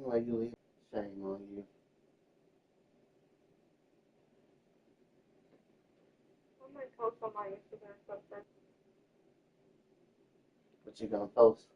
Why you leave? Shame on you. I might post on my Instagram something. What you gonna post?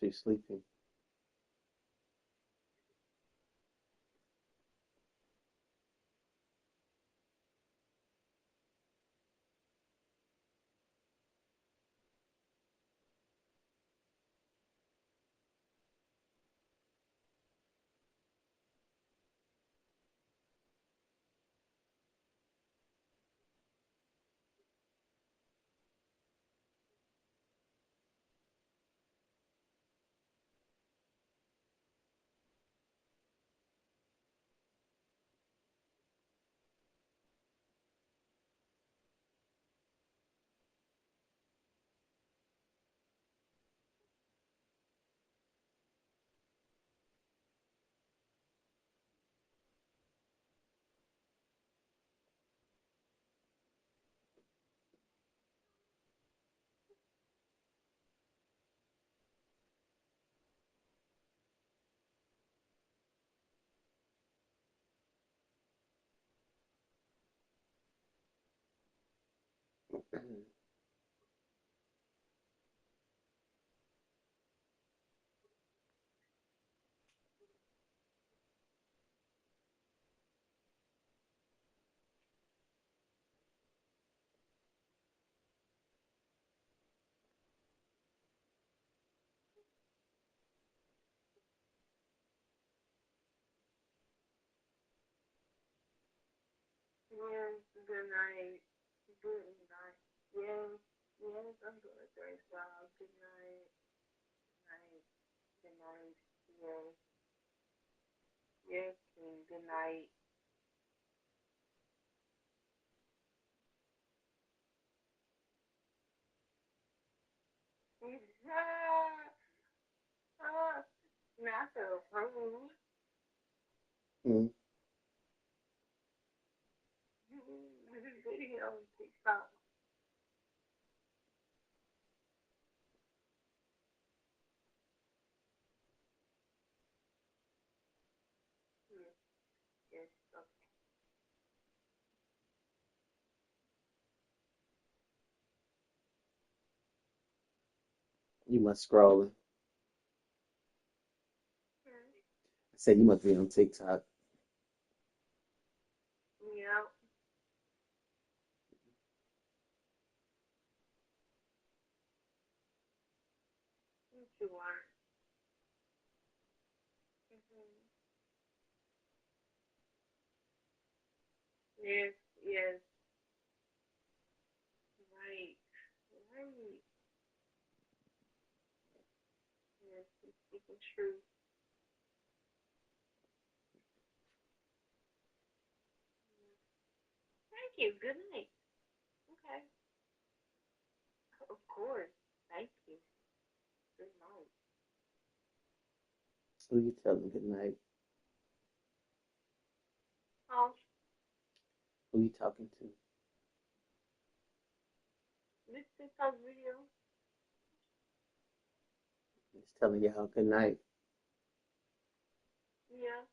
She's sleeping. Good night. Good night. Yes, yes, I'm doing a great job. Good night, night, good night. Yes, yes, King. Good night. Not to approve. Mm. This video on TikTok. Yes, yes, okay. You must scrolling. I said you must be on TikTok. Yep. What you want? Mm-hmm. Yes, yes, right, right. Yes, you're speaking truth. Thank you. Good night. Okay. Of course. Thank you. Good night. Who you telling good night? Oh, Who you talking to? this TikTok video. Just telling y'all good night. Yeah.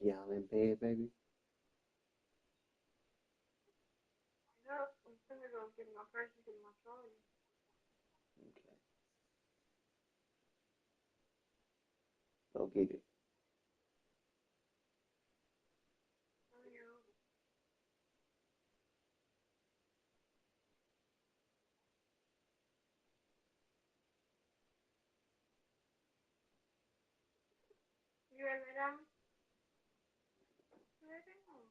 Y'all in bed, baby? Yep. I'm gonna go get my purse and get my phone. Okay. Go get it. Oh, yeah. You ready to lay down? Lay down.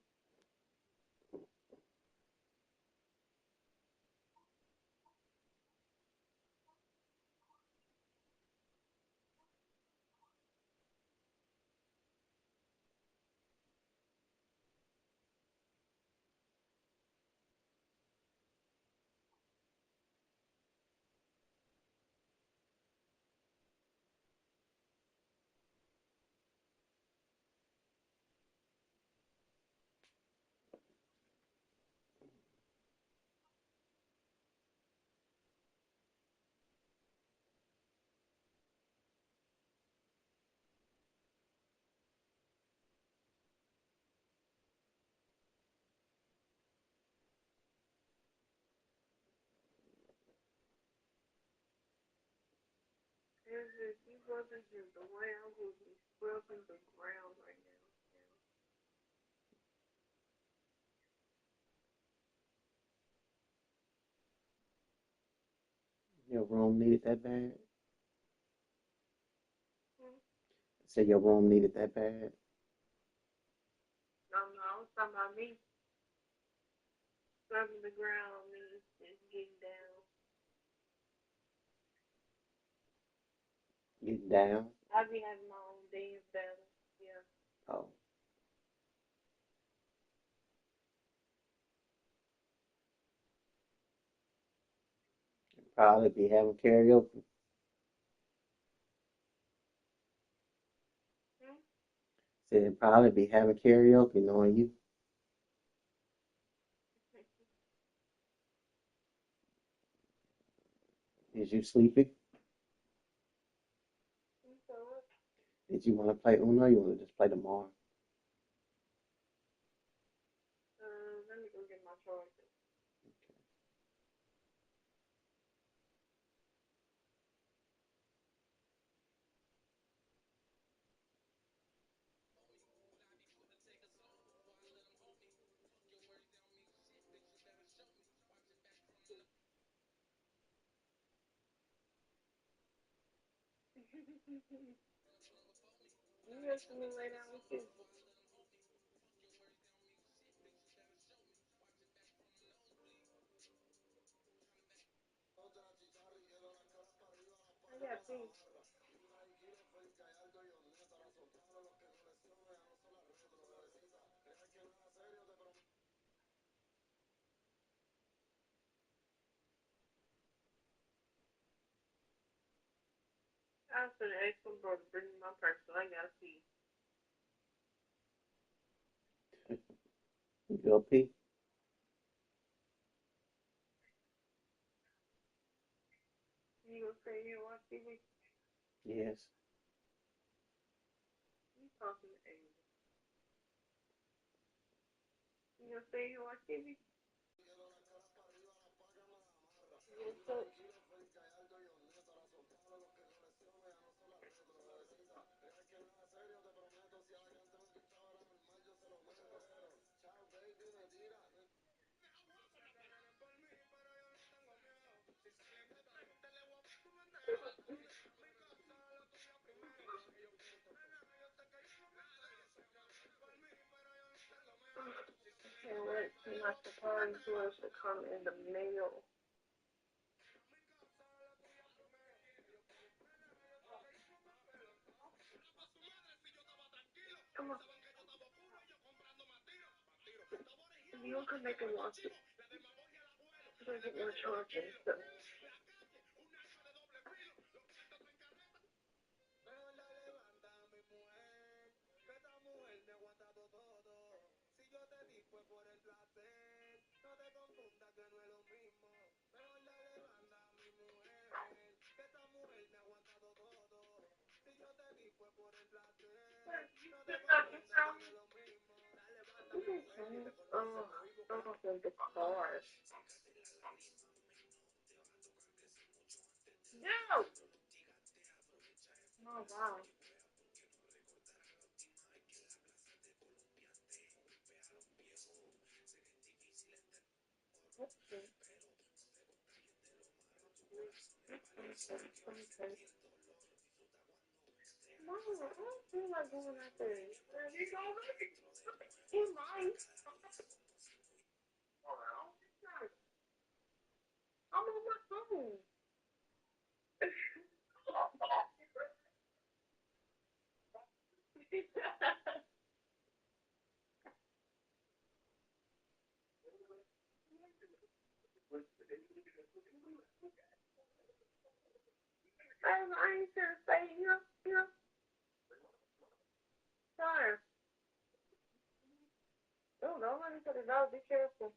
you wasn't in the way, I would be scrubbing the ground right now. Your room needed that bad? Hmm? Say your room needed that bad? No, no, I was talking about me scrubbing the ground means just getting down. Getting down? I be having my own dance battle. Yeah. Oh, probably be having karaoke. Hmm? Said probably be having karaoke knowing you. Is you sleepy? So what? Did you want to play Uno or you want to just play tomorrow? Let me go get my charger. You guys can lay down with you. I got pink. I was gonna ask my brother to bring me my purse, so I gotta see. You go pee? You gonna stay here and watch TV? Yes. You talking to Amy? You gonna stay here and watch TV? Yes, sir. Can't wait for my surprise was to come in the mail. Come on. You gonna come back and watch it? I'm gonna get my charger and stuff. Oh, oh, the cars. No! Oh, wow. Okay. Mom, I don't feel like going out there. You know, he might. I'm on my phone. I ain't trying to say, sorry. Oh, don't let me put it out. Be careful.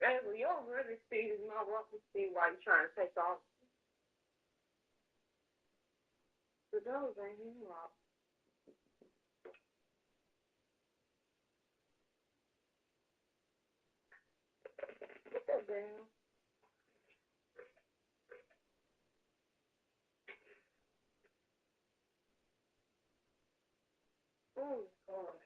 Hey, well, your running speed is not walking speed while you're trying to take off. The dogs ain't even locked. down. Oh, God.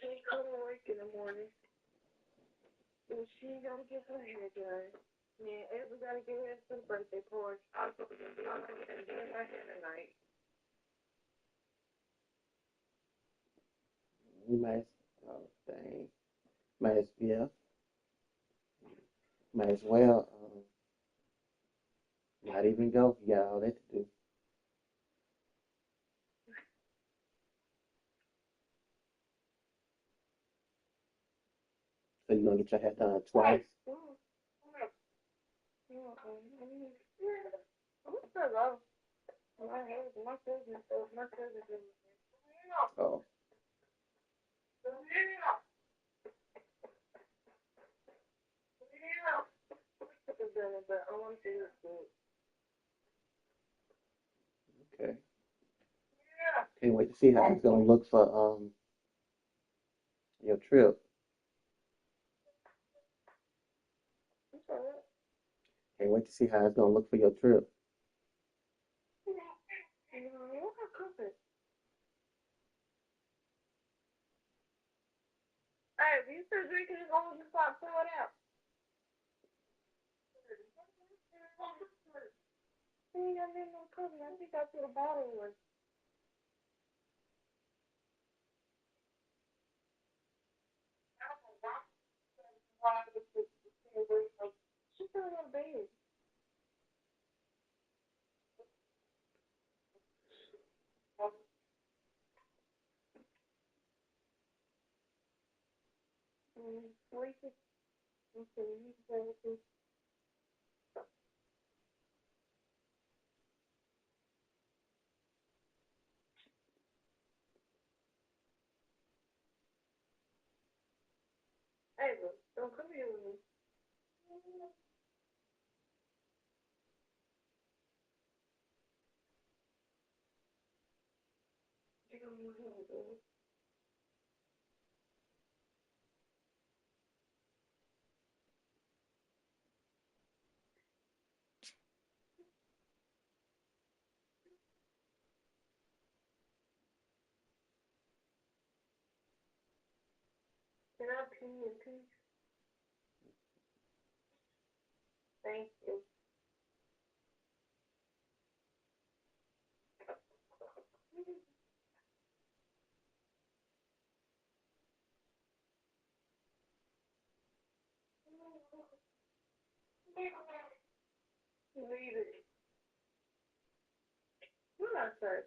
She come to work in the morning, and she gotta get her hair done. Yeah, April gotta get ready for the birthday party. I was supposed to be on my hair and doing my hair tonight. You might, oh, dang. Yeah, might as well not even go. You got all that to do. So you're gonna get your hair done twice. Mm. I'm still low. My hair, my cousin did my hair. Oh, But I want to look good. okay. Can't wait to see how it's gonna look for your trip. It's alright. Can't wait to see how it's gonna look for your trip. What I cook it? Hey, if you still drinking this old, you stop pour it out. You ain't got nothing no cooking. I think I put a bottle in. She still in her bed. Sleeping. Okay, you can go. Hey, look, don't come here with me. You don't want to do it. Can I pee in peace? Thank you. Leave it. What I say?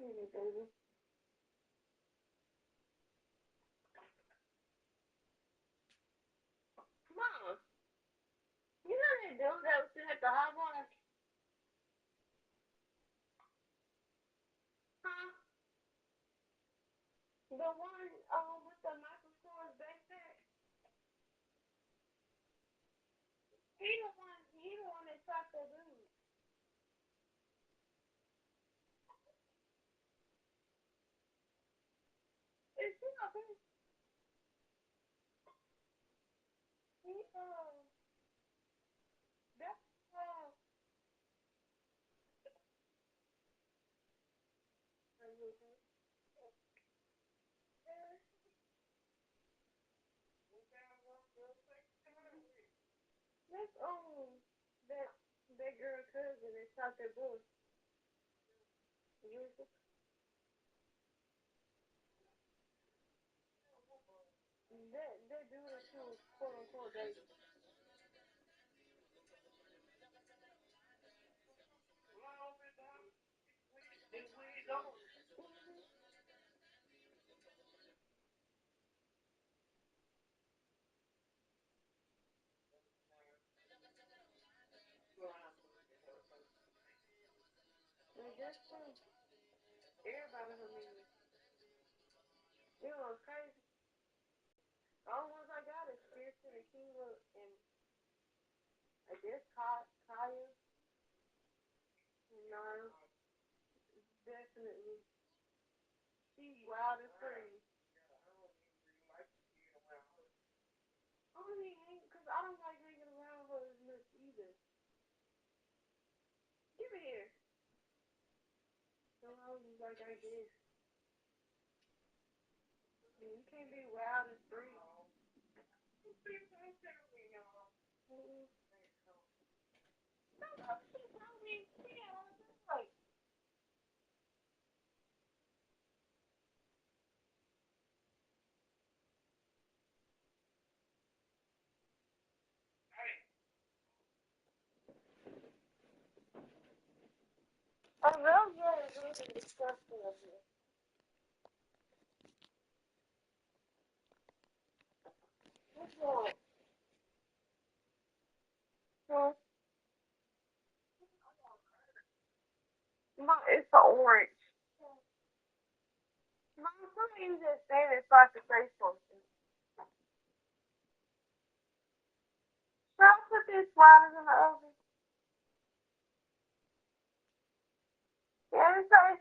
Leave it, baby. Mama, you know that dude that was sitting at the hot water? Huh? The one with the Michael Kors backpack? He the one that shot that dude. Is he up here? He, that's, that's, that, that girl cousin that shot that boy. That dude that she was quote unquote dating. Mm-hmm. And that's true. Everybody her mean. You know what's crazy? The only ones I got is Kirsten and Keela and I guess Kaya. No, definitely. She wild and free. I don't even hang because I don't like hanging around her as much either. Give me here. So I was just like, I guess. You can't be wild and free. Mm-mm. She told me she had all this like, a real girl is really disgusting of you. What's wrong? Hmm? No, it's the orange. No, somebody you just saying it so I can say something. Should I put these sliders in the oven? Yeah, it's okay.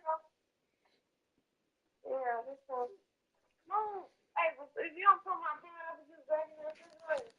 Yeah, this one. No, hey, but if you don't put my pineapple juice back in the refrigerator,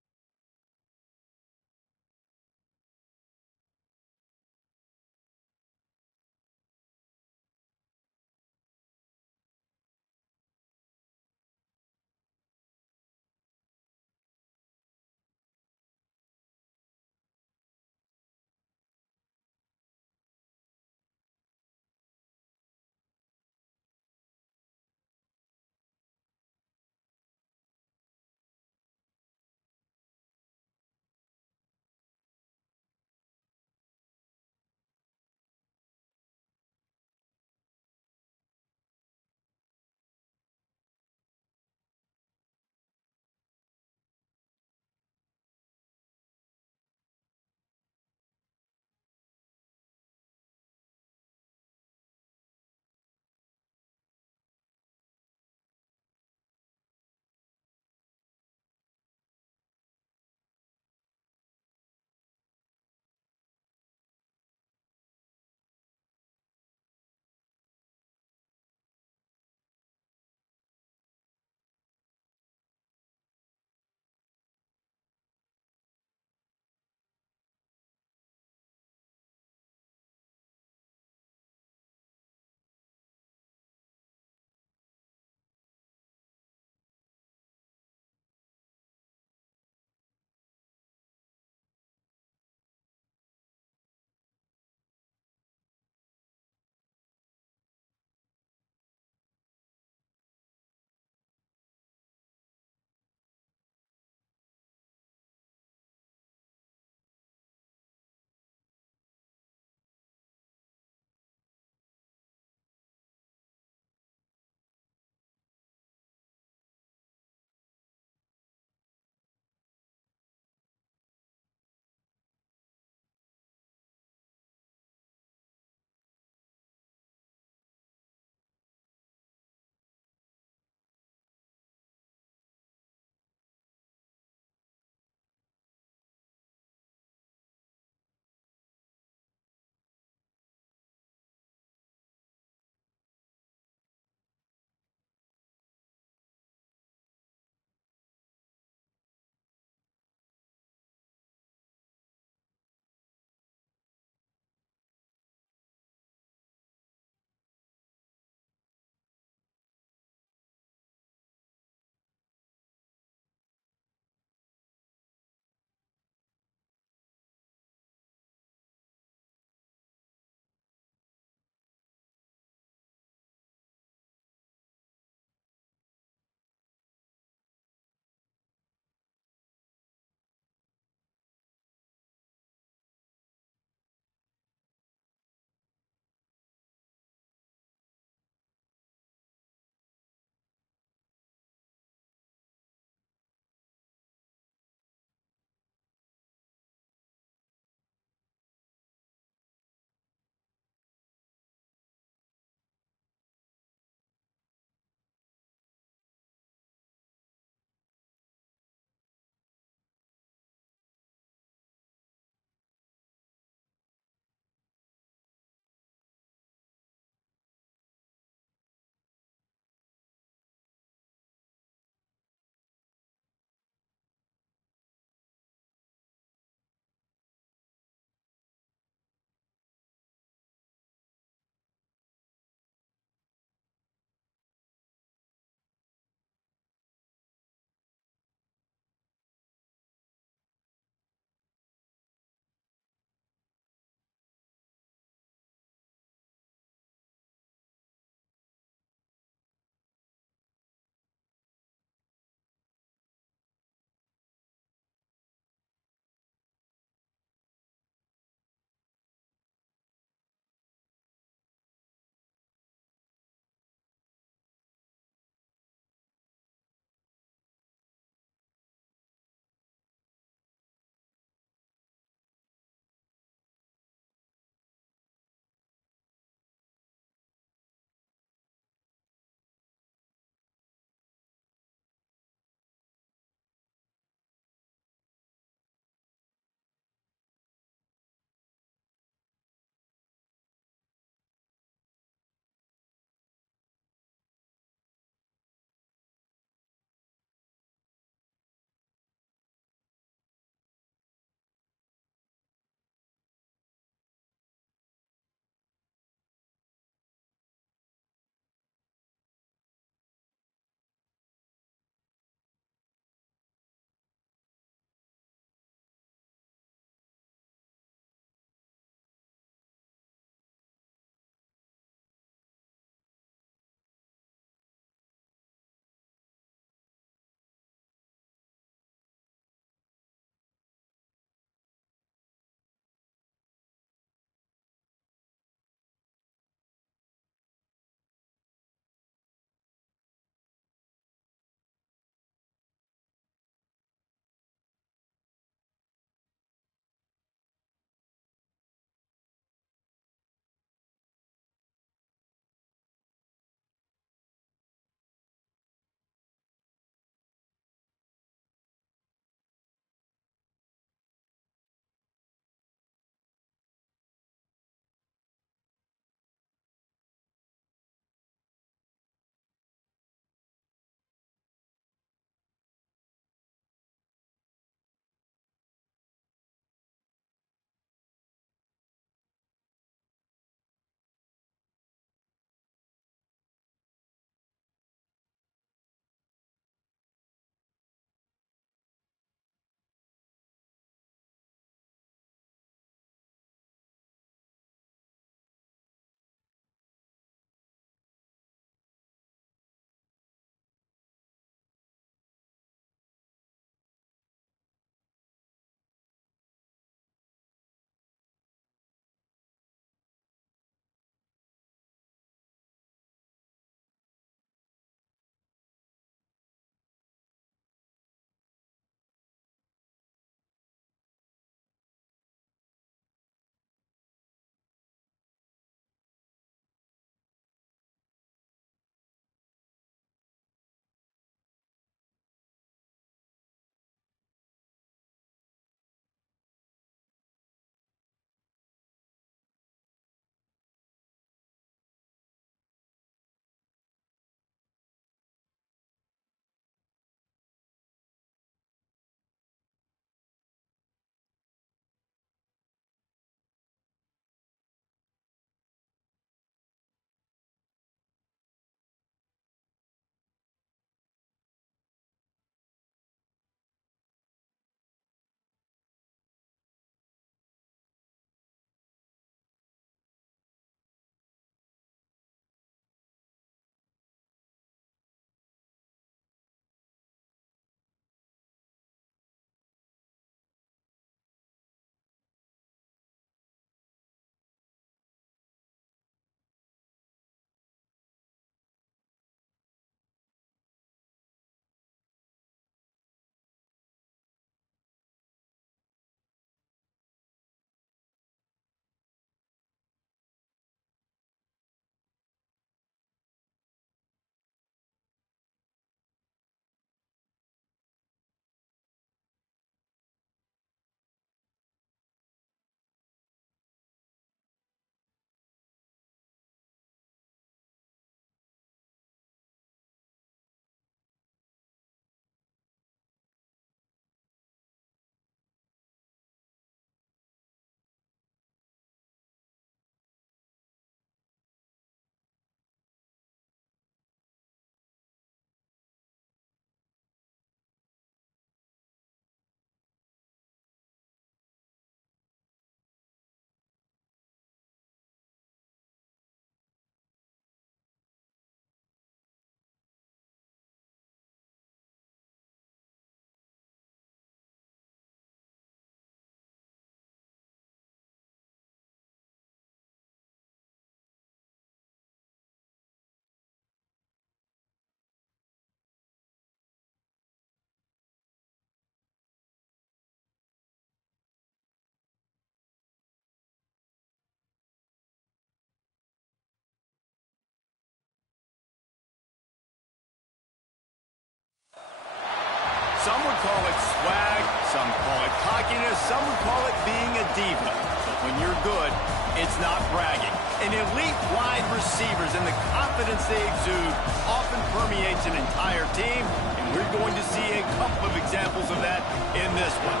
Some would call it swag, some call it cockiness, some would call it being a diva. But when you're good, it's not bragging. An elite wide receivers and the confidence they exude often permeates an entire team, and we're going to see a couple of examples of that in this one.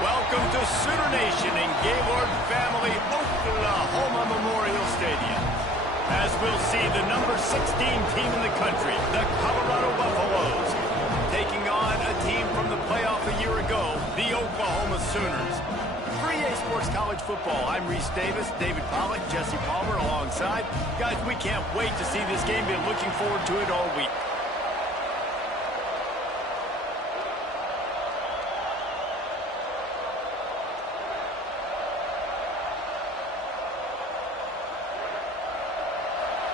Welcome to Sooner Nation in Gaylord Family Oklahoma Memorial Stadium. As we'll see the number 16 team in the country, the Colorado Buffaloes, taking on a team from the playoff a year ago, the Oklahoma Sooners. For EA Sports College Football, I'm Reese Davis, David Pollack, Jesse Palmer alongside. Guys, we can't wait to see this game. Been looking forward to it all week.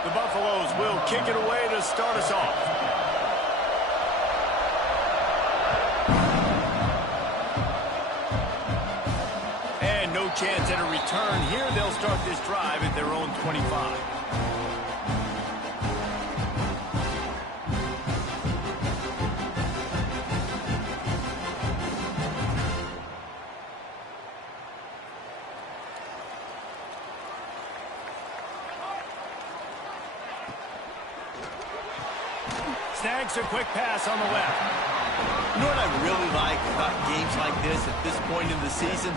The Buffaloes will kick it away to start us off. Chance at a return here. They'll start this drive at their own 25. Snags a quick pass on the left. You know what I really like about games like this at this point in the season?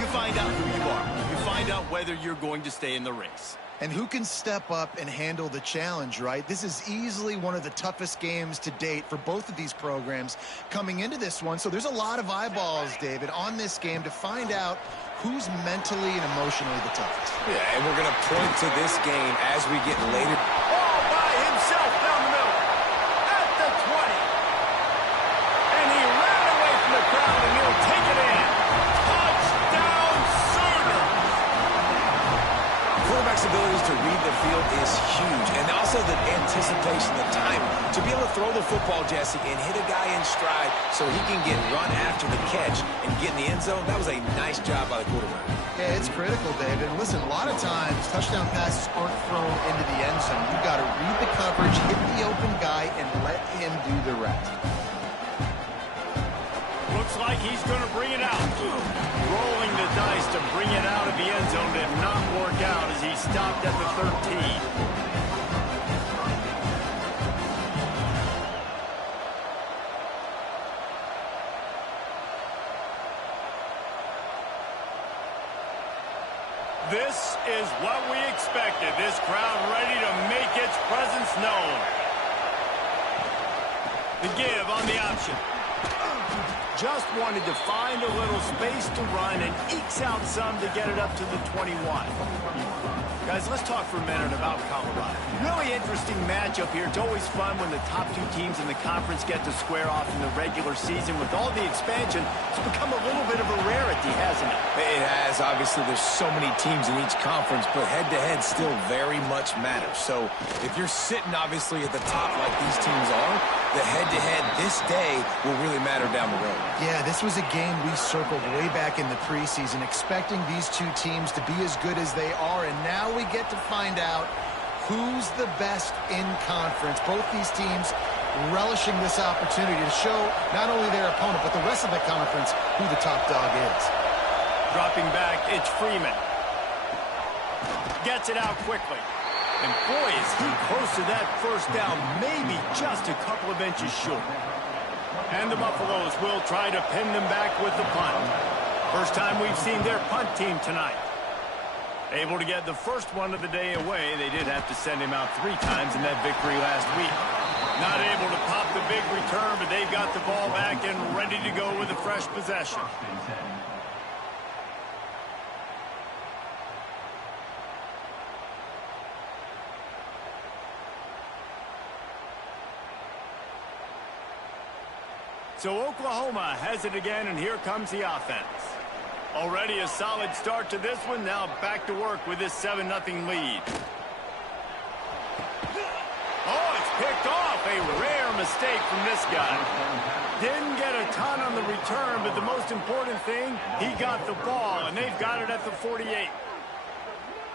You find out who you are. You find out whether you're going to stay in the race. And who can step up and handle the challenge, right? This is easily one of the toughest games to date for both of these programs coming into this one. So there's a lot of eyeballs, David, on this game to find out who's mentally and emotionally the toughest. Yeah, and we're going to point to this game as we get later. All by himself down the middle at the 20. And he ran away from the crowd, and he'll take it in. Touchdown, Sooners! Quarterback's abilities to read the field is huge, and also the anticipation, the timing. To be able to throw the football, Jesse, and hit a guy in stride so he can get run after the catch and get in the end zone, that was a nice job by the quarterback. Yeah, it's critical, David. Listen, a lot of times touchdown passes aren't thrown into the end zone. You've got to read the coverage, hit the open guy, and let him do the rest. Looks like he's going to bring it out. Rolling the dice to bring it out of the end zone did not work out as he stopped at the 13. This is what we expected. This crowd ready to make its presence known. The give on the option. Just wanted to find a little space to run and ekes out some to get it up to the 21. Guys, let's talk for a minute about Colorado. Really interesting matchup here. It's always fun when the top two teams in the conference get to square off in the regular season. With all the expansion, it's become a little bit of a rarity, hasn't it? It has. Obviously, there's so many teams in each conference, but head-to-head still very much matters. So if you're sitting, obviously, at the top like these teams are, the head-to-head this day will really matter down the road. Yeah, this was a game we circled way back in the preseason, expecting these two teams to be as good as they are, and now we get to find out who's the best in conference. Both these teams relishing this opportunity to show not only their opponent, but the rest of the conference who the top dog is. Dropping back, it's Freeman. Gets it out quickly. And boy, is he close to that first down, maybe just a couple of inches short. And the Buffaloes will try to pin them back with the punt. First time we've seen their punt team tonight. Able to get the first one of the day away. They did have to send him out 3 times in that victory last week. Not able to pop the big return, but they've got the ball back and ready to go with a fresh possession. So Oklahoma has it again, and here comes the offense. Already a solid start to this one. Now back to work with this 7-0 lead. Oh, it's picked off. A rare mistake from this guy. Didn't get a ton on the return, but the most important thing, he got the ball, and they've got it at the 48.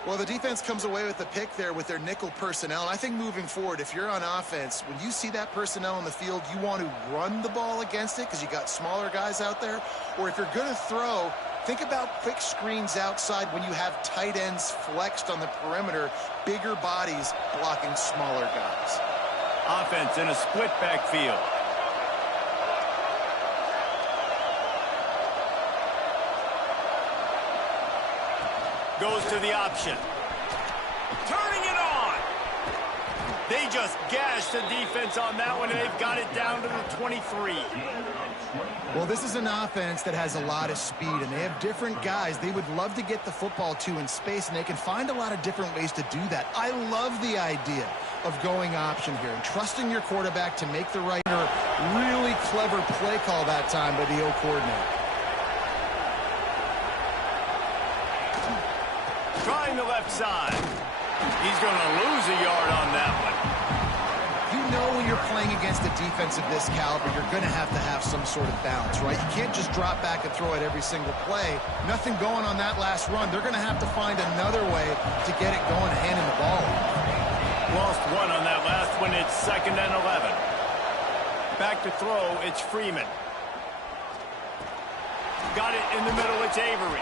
Well, the defense comes away with the pick there with their nickel personnel. And I think moving forward, if you're on offense, when you see that personnel on the field, you want to run the ball against it because you got smaller guys out there. Or if you're going to throw, think about quick screens outside when you have tight ends flexed on the perimeter, bigger bodies blocking smaller guys. Offense in a split backfield. Goes to the option. Turning it on. They just gashed the defense on that one, and they've got it down to the 23. Well, this is an offense that has a lot of speed, and they have different guys they would love to get the football to in space, and they can find a lot of different ways to do that. I love the idea of going option here and trusting your quarterback to make the right, really clever play call that time by the O coordinator. Trying the left side. He's going to lose a yard on that one. You know when you're playing against a defense of this caliber, you're going to have some sort of balance, right? You can't just drop back and throw it every single play. Nothing going on that last run. They're going to have to find another way to get it going and handing the ball. Lost one on that last one. It's 2nd and 11. Back to throw. It's Freeman. Got it in the middle. It's Avery.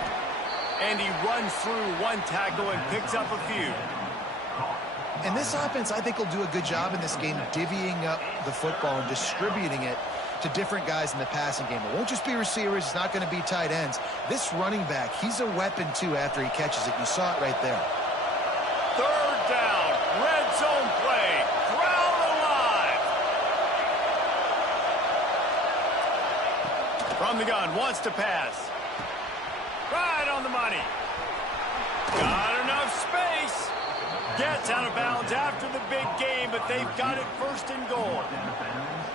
And he runs through one tackle and picks up a few. And this offense, I think, will do a good job in this game divvying up the football and distributing it to different guys in the passing game. It won't just be receivers. It's not going to be tight ends. This running back, he's a weapon, too, after he catches it. You saw it right there. 3rd down. Red zone play. Crowd alive. From the gun. Wants to pass. Right on the money. Got enough space. Gets out of bounds after the big game, but they've got it 1st and goal.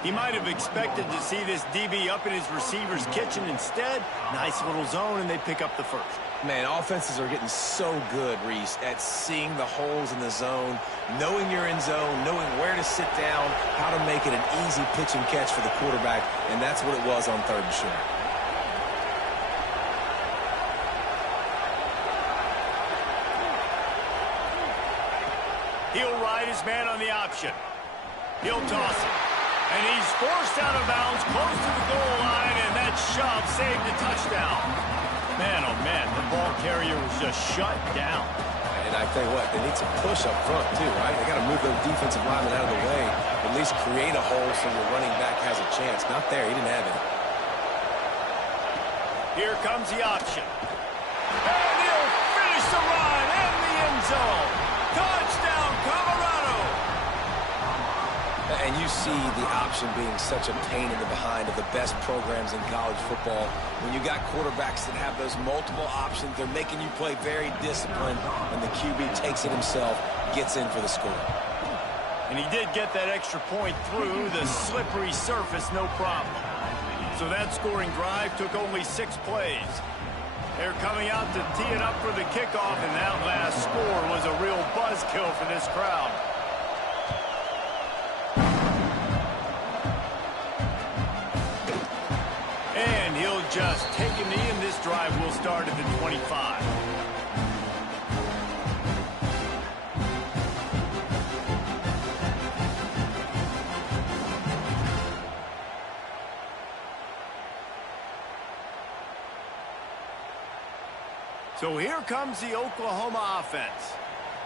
He might have expected to see this DB up in his receiver's kitchen. Instead, nice little zone, and they pick up the 1st. Man, offenses are getting so good, Reese, at seeing the holes in the zone, knowing you're in zone, knowing where to sit down, how to make it an easy pitch and catch for the quarterback, and that's what it was on 3rd and short. He'll ride his man on the option. He'll toss it. And he's forced out of bounds close to the goal line, and that shove saved a touchdown. Man, oh man, the ball carrier was just shut down. And I tell you what, they need some push up front too, right? They got to move those defensive linemen out of the way, at least create a hole so your running back has a chance. Not there, he didn't have it. Here comes the option. And he'll finish the run in the end zone. Touchdown, Colorado! And you see the option being such a pain in the behind of the best programs in college football. When you got quarterbacks that have those multiple options, they're making you play very disciplined, and the QB takes it himself, gets in for the score. And he did get that extra point through the slippery surface, no problem. So that scoring drive took only 6 plays. They're coming out to tee it up for the kickoff, and that last score was a real buzzkill for this crowd. And he'll just take a knee, and this drive will start at the 25. So here comes the Oklahoma offense.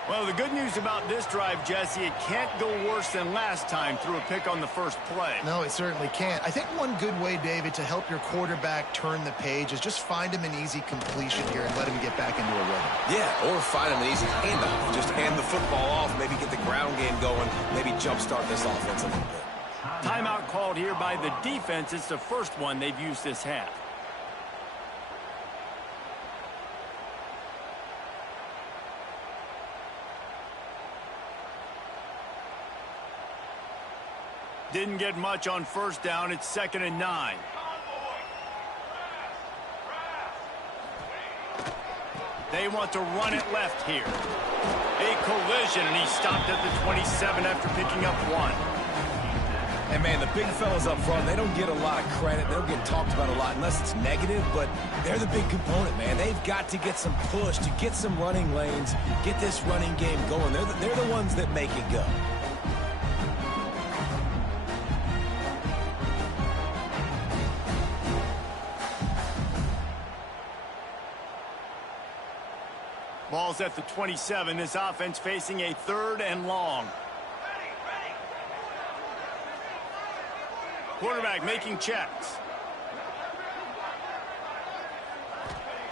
Well, the good news about this drive, Jesse, it can't go worse than last time through a pick on the first play. No, it certainly can't. I think one good way, David, to help your quarterback turn the page is just find him an easy completion here and let him get back into a rhythm. Yeah, or find him an easy handoff. Just hand the football off, maybe get the ground game going, maybe jumpstart this offense a little bit. Timeout called here by the defense. It's the first one they've used this half. Didn't get much on first down. It's 2nd and 9. They want to run it left here. A collision, and he stopped at the 27 after picking up 1. And, man, the big fellas up front, they don't get a lot of credit. They don't get talked about a lot unless it's negative, but they're the big component, man. They've got to get some push, to get some running lanes, get this running game going. They're the ones that make it go. Ball's at the 27. This offense facing a 3rd and long. Quarterback making checks.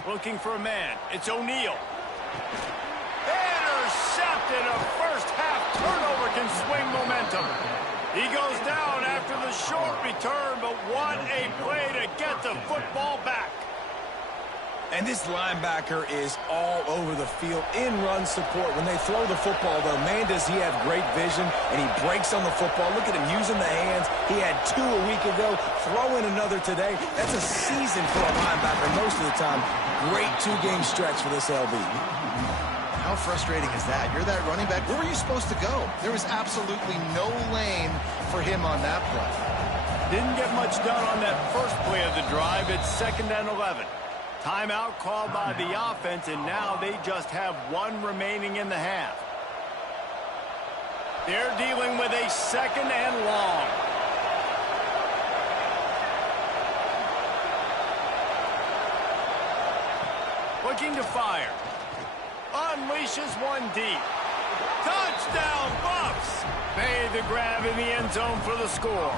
Looking for a man. It's O'Neal. Intercepted. A first-half turnover can swing momentum. He goes down after the short return, but what a play to get the football back. And this linebacker is all over the field in run support. When they throw the football, though, man, does he have great vision, and he breaks on the football. Look at him using the hands. He had 2 a week ago. Throw in another today. That's a season for a linebacker most of the time. Great 2-game stretch for this LB. How frustrating is that? You're that running back. Where were you supposed to go? There was absolutely no lane for him on that play. Didn't get much done on that first play of the drive. It's 2nd and 11. Timeout called by the offense, and now they just have 1 remaining in the half. They're dealing with a 2nd and long. Looking to fire. Unleashes one deep. Touchdown, Buffs! Made the grab in the end zone for the score.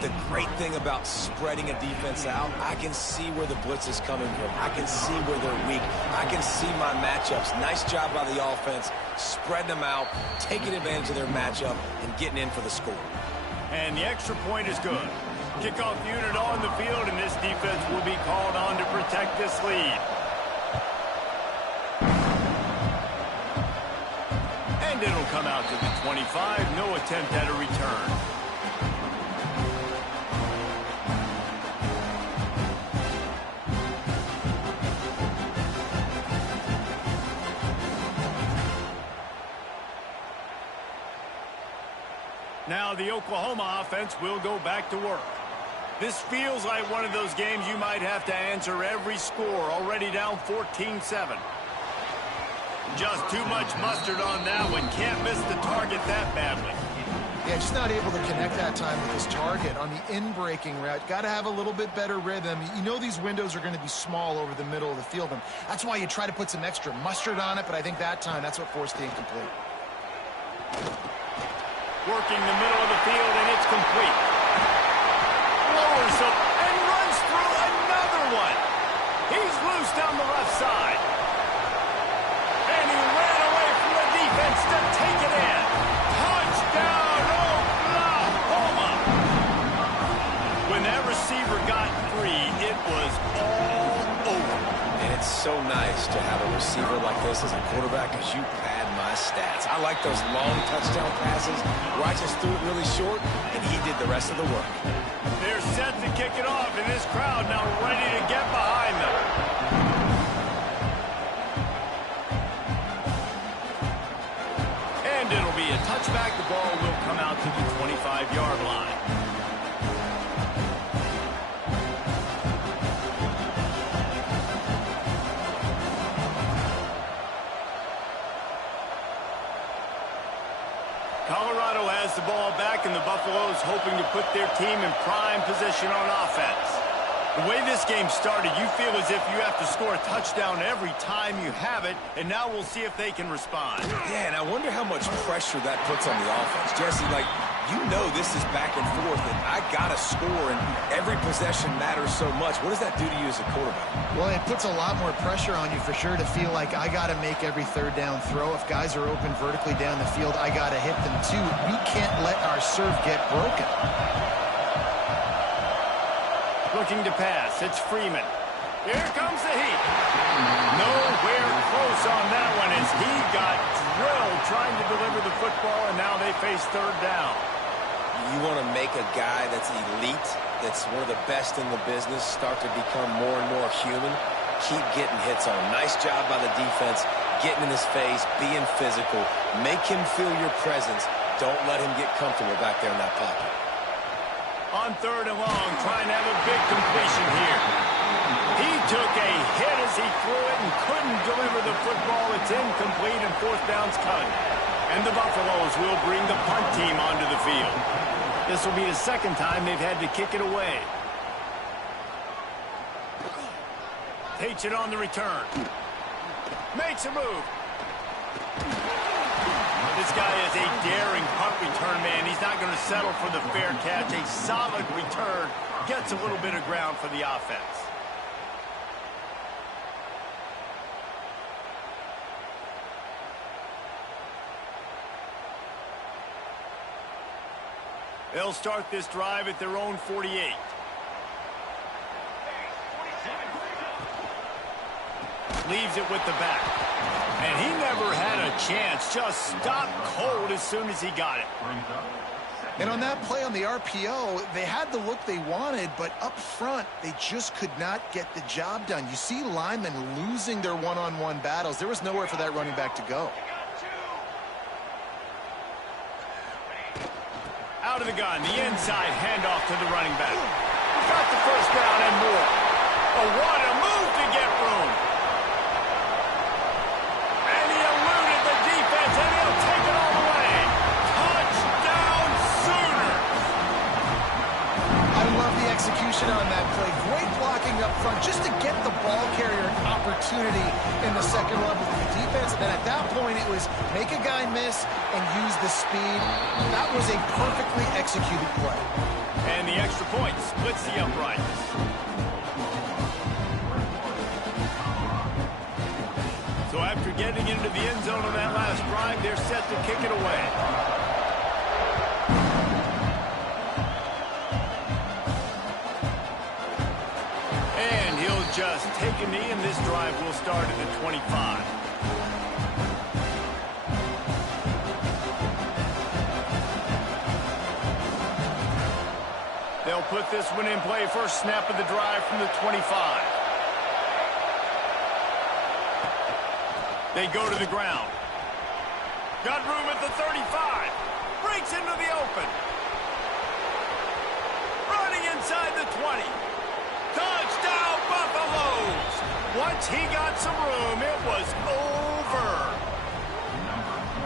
The great thing about spreading a defense out, I can see where the blitz is coming from. I can see where they're weak. I can see my matchups. Nice job by the offense, spreading them out, taking advantage of their matchup, and getting in for the score. And the extra point is good. Kickoff unit on the field, and this defense will be called on to protect this lead. And it'll come out to the 25. No attempt at a return. Now the Oklahoma offense will go back to work. This feels like one of those games you might have to answer every score, already down 14-7. Just too much mustard on that one. Can't miss the target that badly. Yeah, just not able to connect that time with his target on the in-breaking route. Got to have a little bit better rhythm. You know these windows are going to be small over the middle of the field, and that's why you try to put some extra mustard on it, but I think that time that's what forced the incomplete. Working the middle of the field, and it's complete. Lowers up and runs through another one. He's loose down the left side. And he ran away from the defense to take it in. Touchdown, Oklahoma! When that receiver got free, it was all over. And it's so nice to have a receiver like this as a quarterback, as you pad my stats. I like those long touchdown passes where I just threw it really short, and he did the rest of the work. They're set to kick it off, and this crowd now ready to get behind them. And it'll be a touchback. The ball will come out to the 25-yard line. Colorado has the ball back, and the Buffaloes hoping to put their team in prime position on offense. The way this game started, you feel as if you have to score a touchdown every time you have it, and now we'll see if they can respond. Yeah, and I wonder how much pressure that puts on the offense. Jesse, like, you know this is back and forth, and I got to score, and every possession matters so much. What does that do to you as a quarterback? Well, it puts a lot more pressure on you for sure to feel like I got to make every third down throw. If guys are open vertically down the field, I got to hit them too. We can't let our serve get broken. Looking to pass. It's Freeman. Here comes the heat. Nowhere close on that one as he got drilled trying to deliver the football, and now they face third down. You want to make a guy that's elite, that's one of the best in the business, start to become more and more human. Keep getting hits on him. Nice job by the defense, getting in his face, being physical. Make him feel your presence. Don't let him get comfortable back there in that pocket. On 3rd and long, trying to have a big completion here. He took a hit as he threw it and couldn't deliver the football. It's incomplete and 4th down's coming. And the Buffaloes will bring the punt team onto the field. This will be the 2nd time they've had to kick it away. Takes it on the return. Makes a move. This guy is a daring punt return man. He's not going to settle for the fair catch. A solid return. Gets a little bit of ground for the offense. They'll start this drive at their own 48. Leaves it with the back. And he never had a chance. Just stopped cold as soon as he got it. And on that play on the RPO, they had the look they wanted, but up front, they just could not get the job done. You see linemen losing their one-on-one battles. There was nowhere for that running back to go. Out of the gun, the inside handoff to the running back. Got the 1st down and more. Oh, what a move to get room. And he eluded the defense, and he'll take it all the way. Touchdown Sooners. I love the execution on that play. Great blocking up front just to get the ball carrier an opportunity in the 2nd level of the defense. And then at that point, it was make a guy miss and use the speed. That was a perfectly executed play. And the extra point splits the uprights. So after getting into the end zone on that last drive, they're set to kick it away. And he'll just take a knee, and this drive will start at the 25. They'll put this one in play. First snap of the drive from the 25. They go to the ground. Got room at the 35. Breaks into the open. Running inside the 20. Touchdown Buffaloes. Once he got some room, it was over.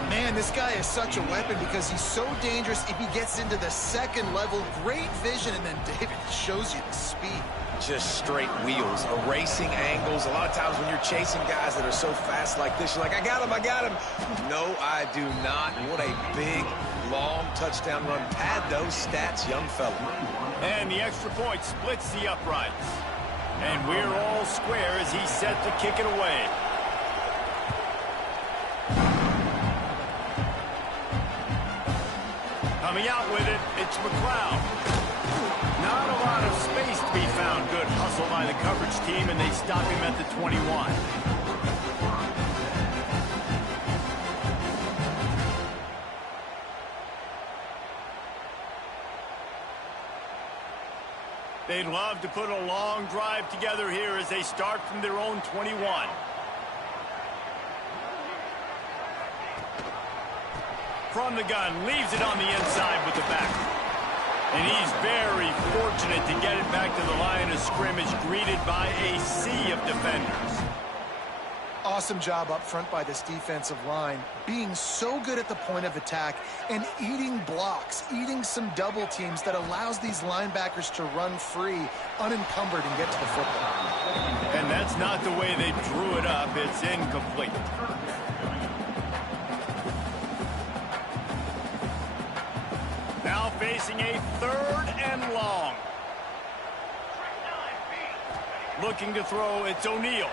Man, this guy is such a weapon because he's so dangerous if he gets into the 2nd level. Great vision, and then David shows you the speed. Just straight wheels, erasing angles. A lot of times when you're chasing guys that are so fast like this, you're like, I got him, I got him. No, I do not. What a big, long touchdown run. Pad those stats, young fella. And the extra point splits the uprights. And we're all square as he's set to kick it away. Coming out with it, it's McLeod. Not a lot of space to be found. Good hustle by the coverage team, and they stop him at the 21. They'd love to put a long drive together here as they start from their own 21. From the gun, leaves it on the inside with the back. And he's very fortunate to get it back to the line of scrimmage, greeted by a sea of defenders. Awesome job up front by this defensive line, being so good at the point of attack and eating blocks, eating some double teams that allows these linebackers to run free, unencumbered, and get to the football. And that's not the way they drew it up. It's incomplete. Now facing a 3rd and long. Looking to throw, it's O'Neal.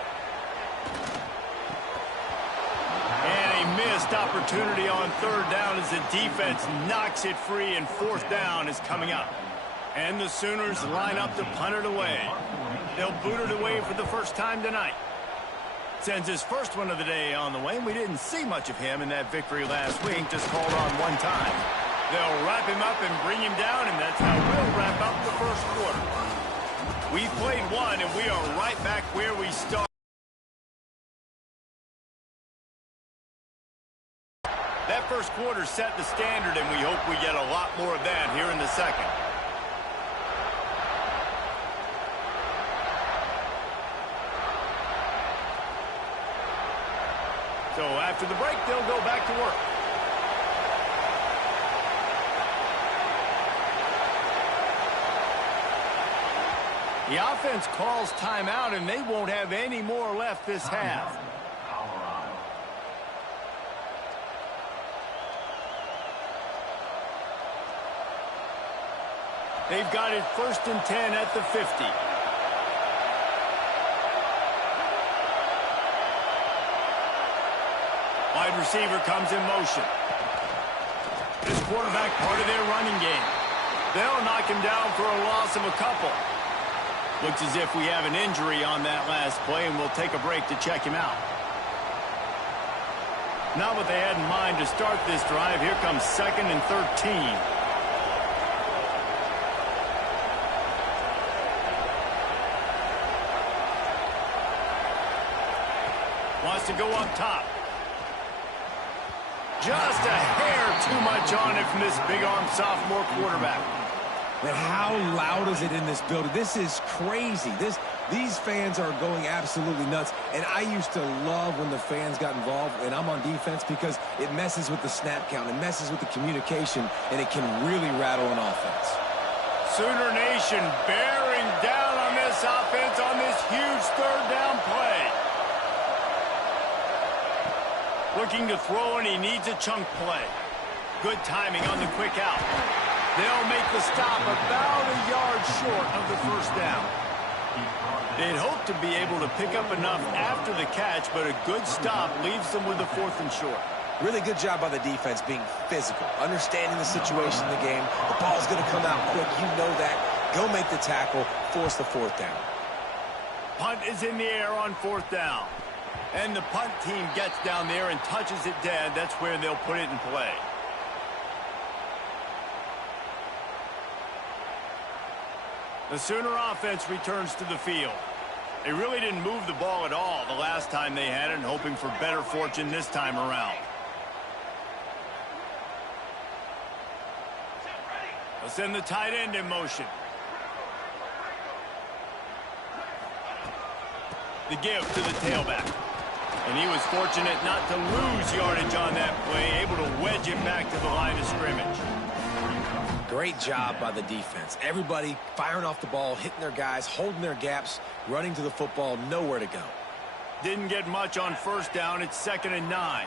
And a missed opportunity on 3rd down as the defense knocks it free, and 4th down is coming up. And the Sooners line up to punt it away. They'll boot it away for the first time tonight. Sends his first one of the day on the way, and we didn't see much of him in that victory last week, just called on one time. They'll wrap him up and bring him down, and that's how we'll wrap up the first quarter. We played one, and we are right back where we started. That first quarter set the standard, and we hope we get a lot more of that here in the second. So after the break, they'll go back to work. The offense calls timeout, and they won't have any more left this half. They've got it 1st and 10 at the 50. Wide receiver comes in motion. This quarterback part of their running game. They'll knock him down for a loss of a couple. Looks as if we have an injury on that last play, and we'll take a break to check him out. Not what they had in mind to start this drive. Here comes 2nd and 13. Wants to go up top. Just a hair too much on it from this big-arm sophomore quarterback. Man, how loud is it in this building? This is crazy. These fans are going absolutely nuts. And I used to love when the fans got involved, and I'm on defense, because it messes with the snap count. It messes with the communication, and it can really rattle an offense. Sooner Nation bearing down on this offense on this huge 3rd down play. Looking to throw, and he needs a chunk play. Good timing on the quick out. They'll make the stop about a yard short of the 1st down. They'd hope to be able to pick up enough after the catch, but a good stop leaves them with a 4th and short. Really good job by the defense being physical, understanding the situation in the game. The ball's going to come out quick. You know that. Go make the tackle, force the 4th down. Punt is in the air on 4th down. And the punt team gets down there and touches it dead. That's where they'll put it in play. The Sooner offense returns to the field. They really didn't move the ball at all the last time they had it, and hoping for better fortune this time around. They'll send the tight end in motion. The give to the tailback. And he was fortunate not to lose yardage on that play, able to wedge it back to the line of scrimmage. Great job by the defense. Everybody firing off the ball, hitting their guys, holding their gaps, running to the football, nowhere to go. Didn't get much on 1st down. It's 2nd and 9.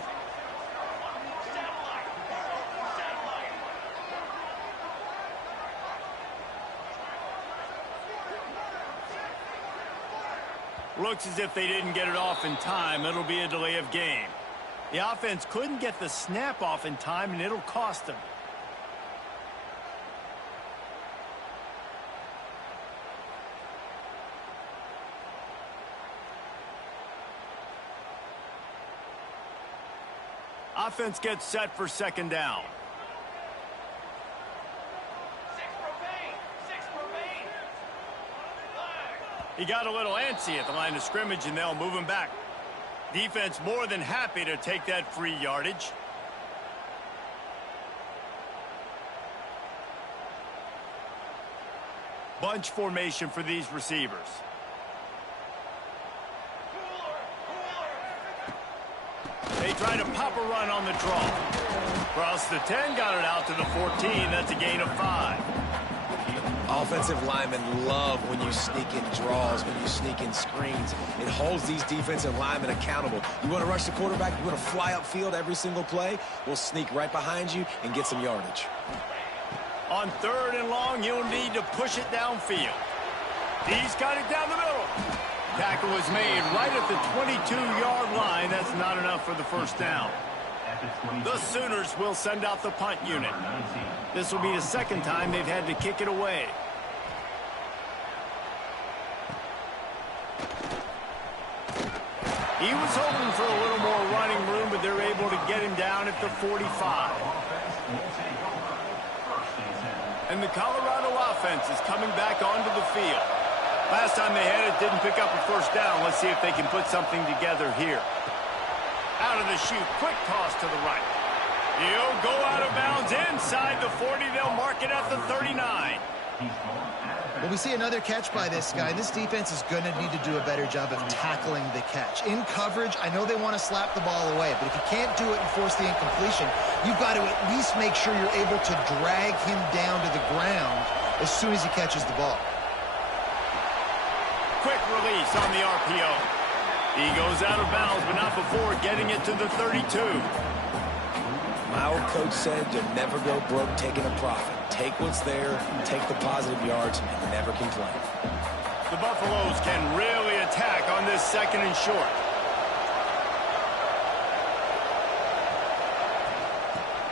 Looks as if they didn't get it off in time. It'll be a delay of game. The offense couldn't get the snap off in time, and it'll cost them. Offense gets set for 2nd down. He got a little antsy at the line of scrimmage, and they'll move him back. Defense more than happy to take that free yardage. Bunch formation for these receivers. They try to pop a run on the draw. Across the 10, got it out to the 14. That's a gain of 5. Offensive linemen love when you sneak in draws, when you sneak in screens. It holds these defensive linemen accountable. You want to rush the quarterback, you want to fly upfield every single play, we'll sneak right behind you and get some yardage. On 3rd and long, you'll need to push it downfield. He's got it down the middle. Tackle was made right at the 22-yard line. That's not enough for the 1st down. The Sooners will send out the punt unit. This will be the 2nd time they've had to kick it away. He was hoping for a little more running room, but they're able to get him down at the 45. And the Colorado offense is coming back onto the field. Last time they had it, didn't pick up a 1st down. Let's see if they can put something together here. Out of the chute, quick toss to the right. He'll go out of bounds inside the 40. They'll mark it at the 39. Well, we see another catch by this guy. This defense is going to need to do a better job of tackling the catch. In coverage, I know they want to slap the ball away, but if you can't do it and force the incompletion, you've got to at least make sure you're able to drag him down to the ground as soon as he catches the ball. Quick release on the RPO. He goes out of bounds, but not before getting it to the 32. My old coach said you'll never go broke taking a profit. Take what's there, take the positive yards, and never complain. The Buffaloes can really attack on this 2nd and short.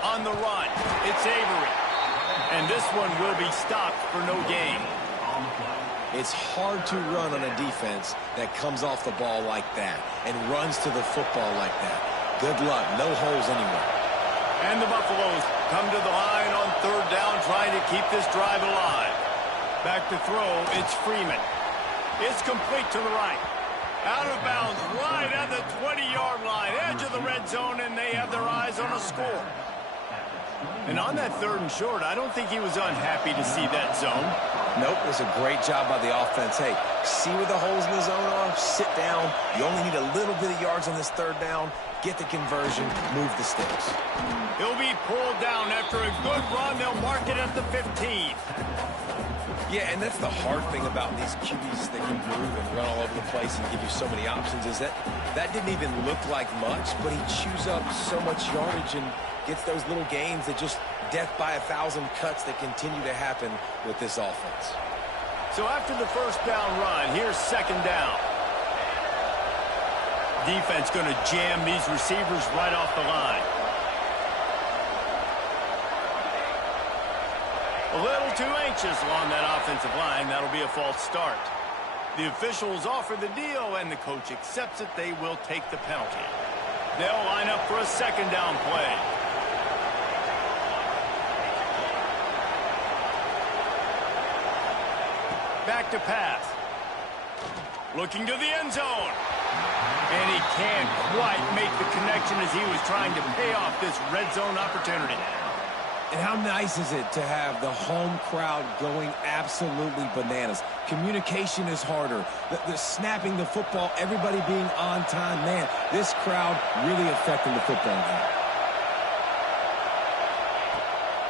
On the run, it's Avery. And this one will be stopped for no gain. It's hard to run on a defense that comes off the ball like that and runs to the football like that. Good luck. No holes anywhere. And the Buffaloes come to the line on 3rd down, trying to keep this drive alive. Back to throw, it's Freeman. It's complete to the right. Out of bounds, right at the 20-yard line, edge of the red zone, and they have their eyes on a score. And on that 3rd and short, I don't think he was unhappy to see that zone. Nope, it was a great job by the offense. Hey, see where the holes in the zone are? Sit down. You only need a little bit of yards on this 3rd down. Get the conversion, move the sticks. He'll be pulled down after a good run. They'll mark it at the 15. Yeah, and that's the hard thing about these QBs that can move and run all over the place and give you so many options is that didn't even look like much, but he chews up so much yardage and gets those little gains that just death by 1,000 cuts that continue to happen with this offense. So after the 1st down run, here's 2nd down. Defense going to jam these receivers right off the line. A little too anxious along that offensive line. That'll be a false start. The officials offer the deal, and the coach accepts it. They will take the penalty. They'll line up for a 2nd down play. Back to pass. Looking to the end zone. And he can't quite make the connection as he was trying to pay off this red zone opportunity. And how nice is it to have the home crowd going absolutely bananas? Communication is harder. The snapping the football, everybody being on time. Man, this crowd really affecting the football game.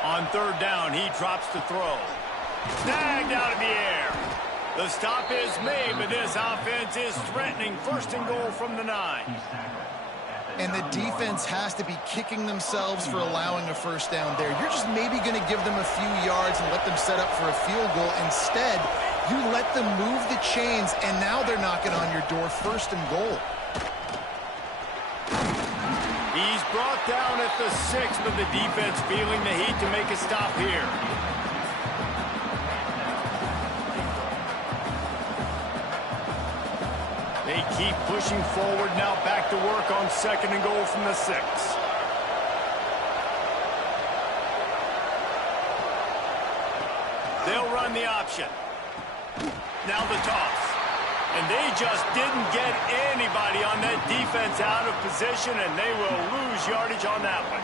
On 3rd down, he drops the throw. Snagged out of the air. The stop is made, but this offense is threatening 1st and goal from the 9. And the defense has to be kicking themselves for allowing a 1st down there. You're just maybe going to give them a few yards and let them set up for a field goal. Instead, you let them move the chains, and now they're knocking on your door 1st and goal. He's brought down at the 6, but the defense feeling the heat to make a stop here. They keep pushing forward, now back to work on 2nd and goal from the 6. They'll run the option. Now the toss. And they just didn't get anybody on that defense out of position, and they will lose yardage on that one.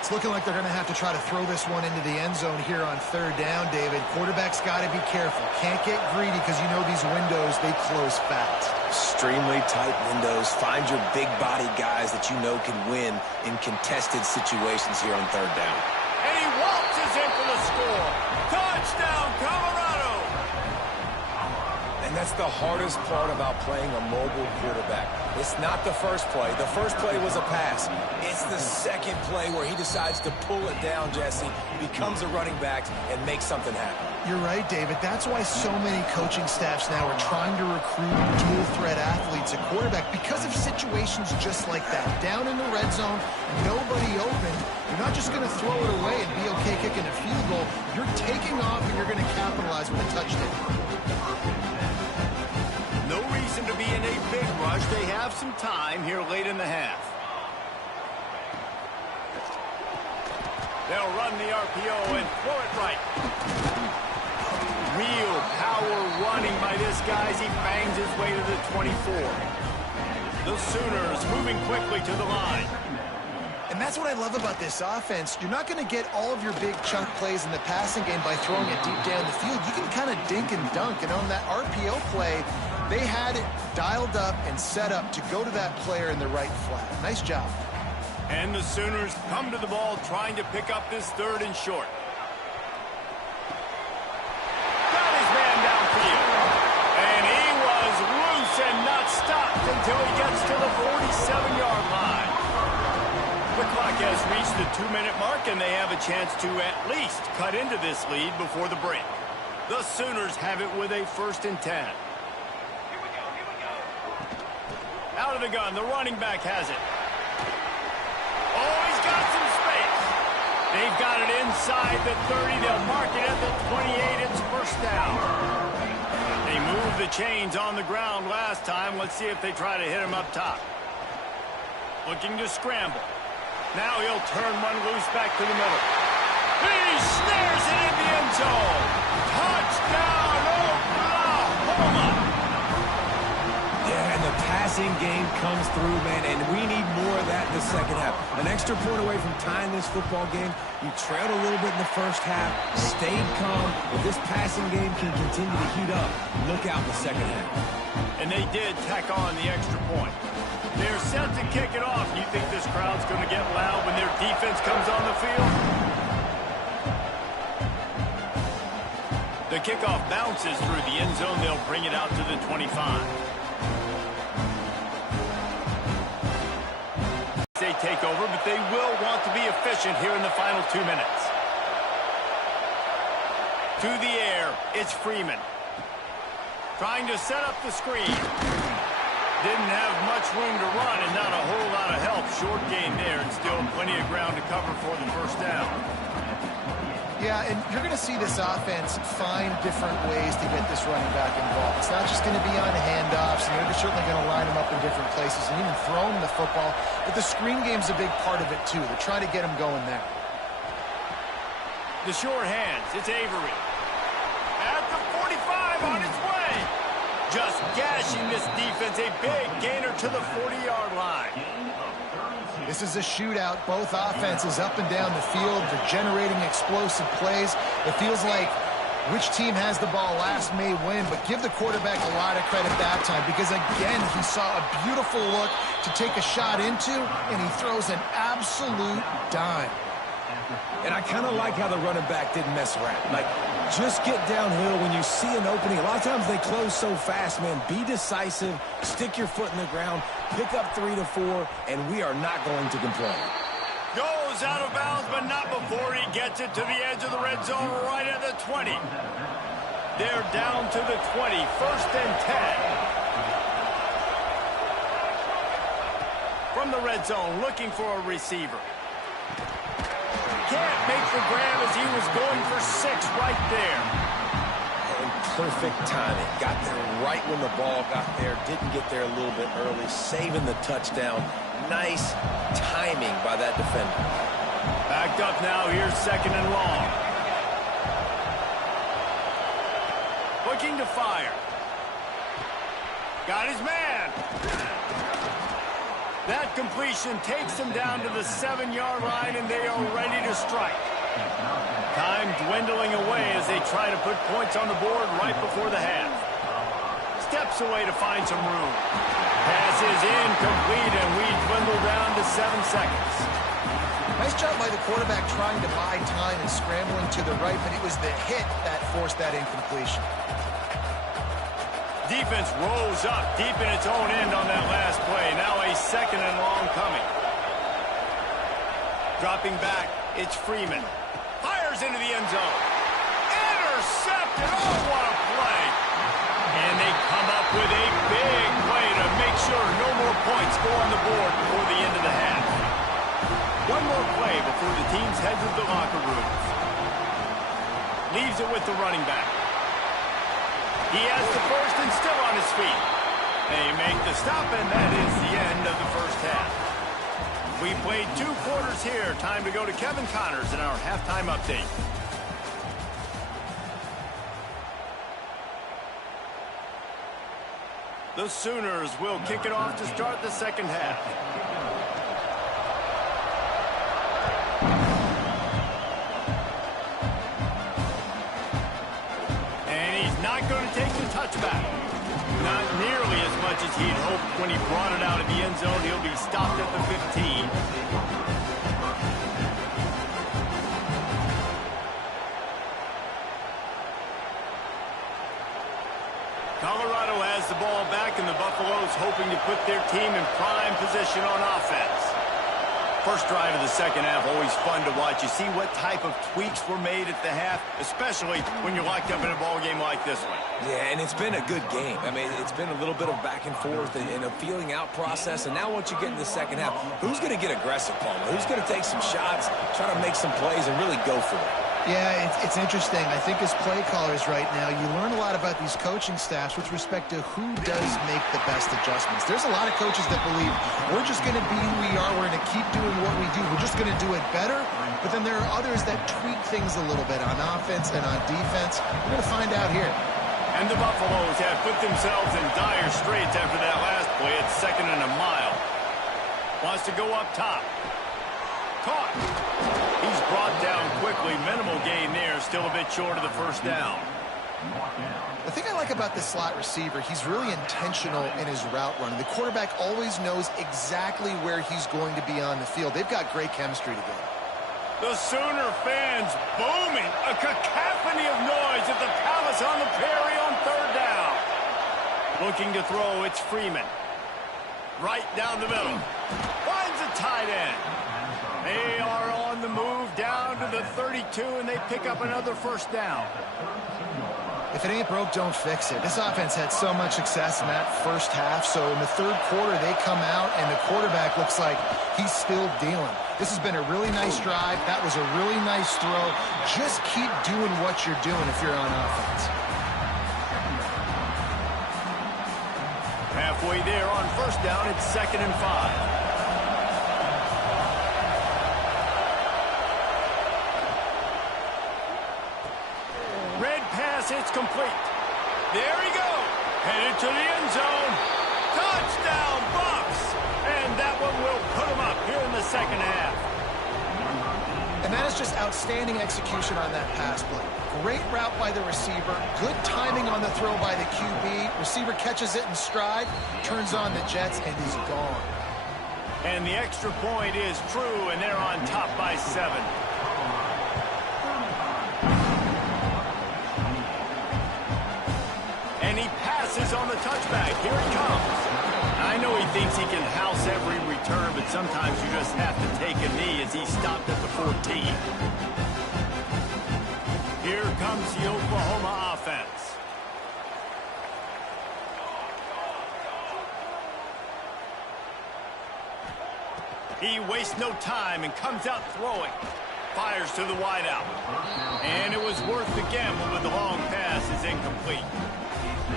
It's looking like they're going to have to try to throw this one into the end zone here on 3rd down, David. Quarterback's got to be careful. Can't get greedy because you know these windows, they close fast. Extremely tight windows. Find your big-body guys that you know can win in contested situations here on 3rd down. And he waltzes in for the score. Touchdown, Colorado! And that's the hardest part about playing a mobile quarterback. It's not the first play. The first play was a pass. It's the 2nd play where he decides to pull it down, Jesse, becomes a running back, and makes something happen. You're right, David. That's why so many coaching staffs now are trying to recruit dual-threat athletes at quarterback because of situations just like that. Down in the red zone, nobody open. You're not just going to throw it away and be okay kicking a field goal. You're taking off, and you're going to capitalize with a touchdown. No reason to be in a big rush. They have some time here late in the half. They'll run the RPO and throw it right. Real power running by this guy as he bangs his way to the 24. The Sooners moving quickly to the line. And And that's what I love about this offense. You're not going to get all of your big chunk plays in the passing game by throwing it deep down the field. You can kind of dink and dunk. And on that RPO play, they had it dialed up and set up to go to that player in the right flat. Nice job. And the Sooners come to the ball trying to pick up this 3rd and short. Got his man downfield. And he was loose and not stopped until he gets to the 47-yard line. The clock has reached the 2-minute mark, and they have a chance to at least cut into this lead before the break. The Sooners have it with a 1st and 10. Out of the gun, the running back has it. Oh, he's got some space. They've got it inside the 30. They'll mark it at the 28. It's 1st down. They moved the chains on the ground last time. Let's see if they try to hit him up top. Looking to scramble. Now he'll turn one loose back to the middle. He snares it in the end zone. Touchdown, Oklahoma! Yeah, and the passing game comes through, man, and we need more of that in the second half. An extra point away from tying this football game. You trailed a little bit in the first half, stayed calm. If this passing game can continue to heat up, look out in the second half. And they did tack on the extra point. They're set to kick it off. You think this crowd's going to get loud when their defense comes on the field? The kickoff bounces through the end zone. They'll bring it out to the 25. They take over, but they will want to be efficient here in the final 2 minutes. To the air, it's Freeman. Trying to set up the screen. Didn't have much room to run and not a whole lot of help. Short gain there and still plenty of ground to cover for the 1st down. Yeah, and you're going to see this offense find different ways to get this running back involved. It's not just going to be on handoffs, and they're certainly going to line him up in different places and even throw him the football. But the screen game's a big part of it, too. They're trying to get him going there. The short hands, it's Avery. At the 45 on its way. Just gashing this defense, a big gainer to the 40-yard line. This is a shootout. Both offenses up and down the field. They're generating explosive plays. It feels like which team has the ball last may win, but give the quarterback a lot of credit that time because, again, he saw a beautiful look to take a shot into, and he throws an absolute dime. And I kind of like how the running back didn't mess around. Like, just get downhill when you see an opening. A lot of times they close so fast, man. Be decisive, stick your foot in the ground, pick up 3 to 4, and we are not going to complain. Goes out of bounds, but not before he gets it to the edge of the red zone right at the 20. They're down to the 20, 1st and 10. From the red zone, looking for a receiver. Can't make the grab as he was going for 6 right there. And perfect timing. Got there right when the ball got there. Didn't get there a little bit early. Saving the touchdown. Nice timing by that defender. Backed up now. Here's 2nd and long. Looking to fire. Got his man. That completion takes them down to the 7-yard line, and they are ready to strike. Time dwindling away as they try to put points on the board right before the half. Steps away to find some room. Pass is incomplete, and we dwindle down to 7 seconds. Nice job by the quarterback trying to buy time and scrambling to the right, but it was the hit that forced that incompletion. Defense rose up deep in its own end on that last play. Now a 2nd and long coming. Dropping back, it's Freeman. Fires into the end zone. Intercepted. Oh, what a play. And they come up with a big play to make sure no more points go on the board before the end of the half. One more play before the teams head to the locker rooms. Leaves it with the running back. He has the first and still on his feet. They make the stop, and that is the end of the first half. We played 2 quarters here. Time to go to Kevin Connors in our halftime update. The Sooners will kick it off to start the second half. much as he'd hoped when he brought it out of the end zone. He'll be stopped at the 15. Colorado has the ball back, and the Buffaloes hoping to put their team in prime position on offense. First drive of the second half, always fun to watch. You see what type of tweaks were made at the half, especially when you're locked up in a ball game like this one. Yeah, and it's been a good game. I mean, it's been a little bit of back and forth and a feeling out process. And now once you get in the second half, who's going to get aggressive, Palmer? Who's going to take some shots, try to make some plays, and really go for it? Yeah, it's interesting. I think as play callers right now, you learn a lot about these coaching staffs with respect to who does make the best adjustments. There's a lot of coaches that believe we're just going to be who we are. We're going to keep doing what we do. We're just going to do it better. But then there are others that tweak things a little bit on offense and on defense. We're going to find out here. And the Buffaloes have put themselves in dire straits after that last play at 2nd and a mile. Wants to go up top. Caught. He's brought down quickly. Minimal gain there. Still a bit short of the first down. The thing I like about this slot receiver, he's really intentional in his route running. The quarterback always knows exactly where he's going to be on the field. They've got great chemistry together. The Sooner fans booming. A cacophony of noise at the Palace on the Prairie on 3rd down. Looking to throw, it's Freeman. Right down the middle. Finds a tight end. They are on the move down to the 32, and they pick up another first down. If it ain't broke, don't fix it. This offense had so much success in that first half, so in the third quarter, they come out, and the quarterback looks like he's still dealing. This has been a really nice drive. That was a really nice throw. Just keep doing what you're doing if you're on offense. Halfway there on first down, it's 2nd and 5. It's complete. There he goes. Headed to the end zone. Touchdown, Bucks. And that one will put him up here in the second half. And that is just outstanding execution on that pass play. Great route by the receiver. Good timing on the throw by the QB. Receiver catches it in stride, turns on the jets, and he's gone. And the extra point is true, and they're on top by 7. And he passes on the touchback. Here it comes. I know he thinks he can house every return, but sometimes you just have to take a knee as he stopped at the 14. Here comes the Oklahoma offense. He wastes no time and comes out throwing. Fires to the wideout. And it was worth the gamble, but the long pass is incomplete.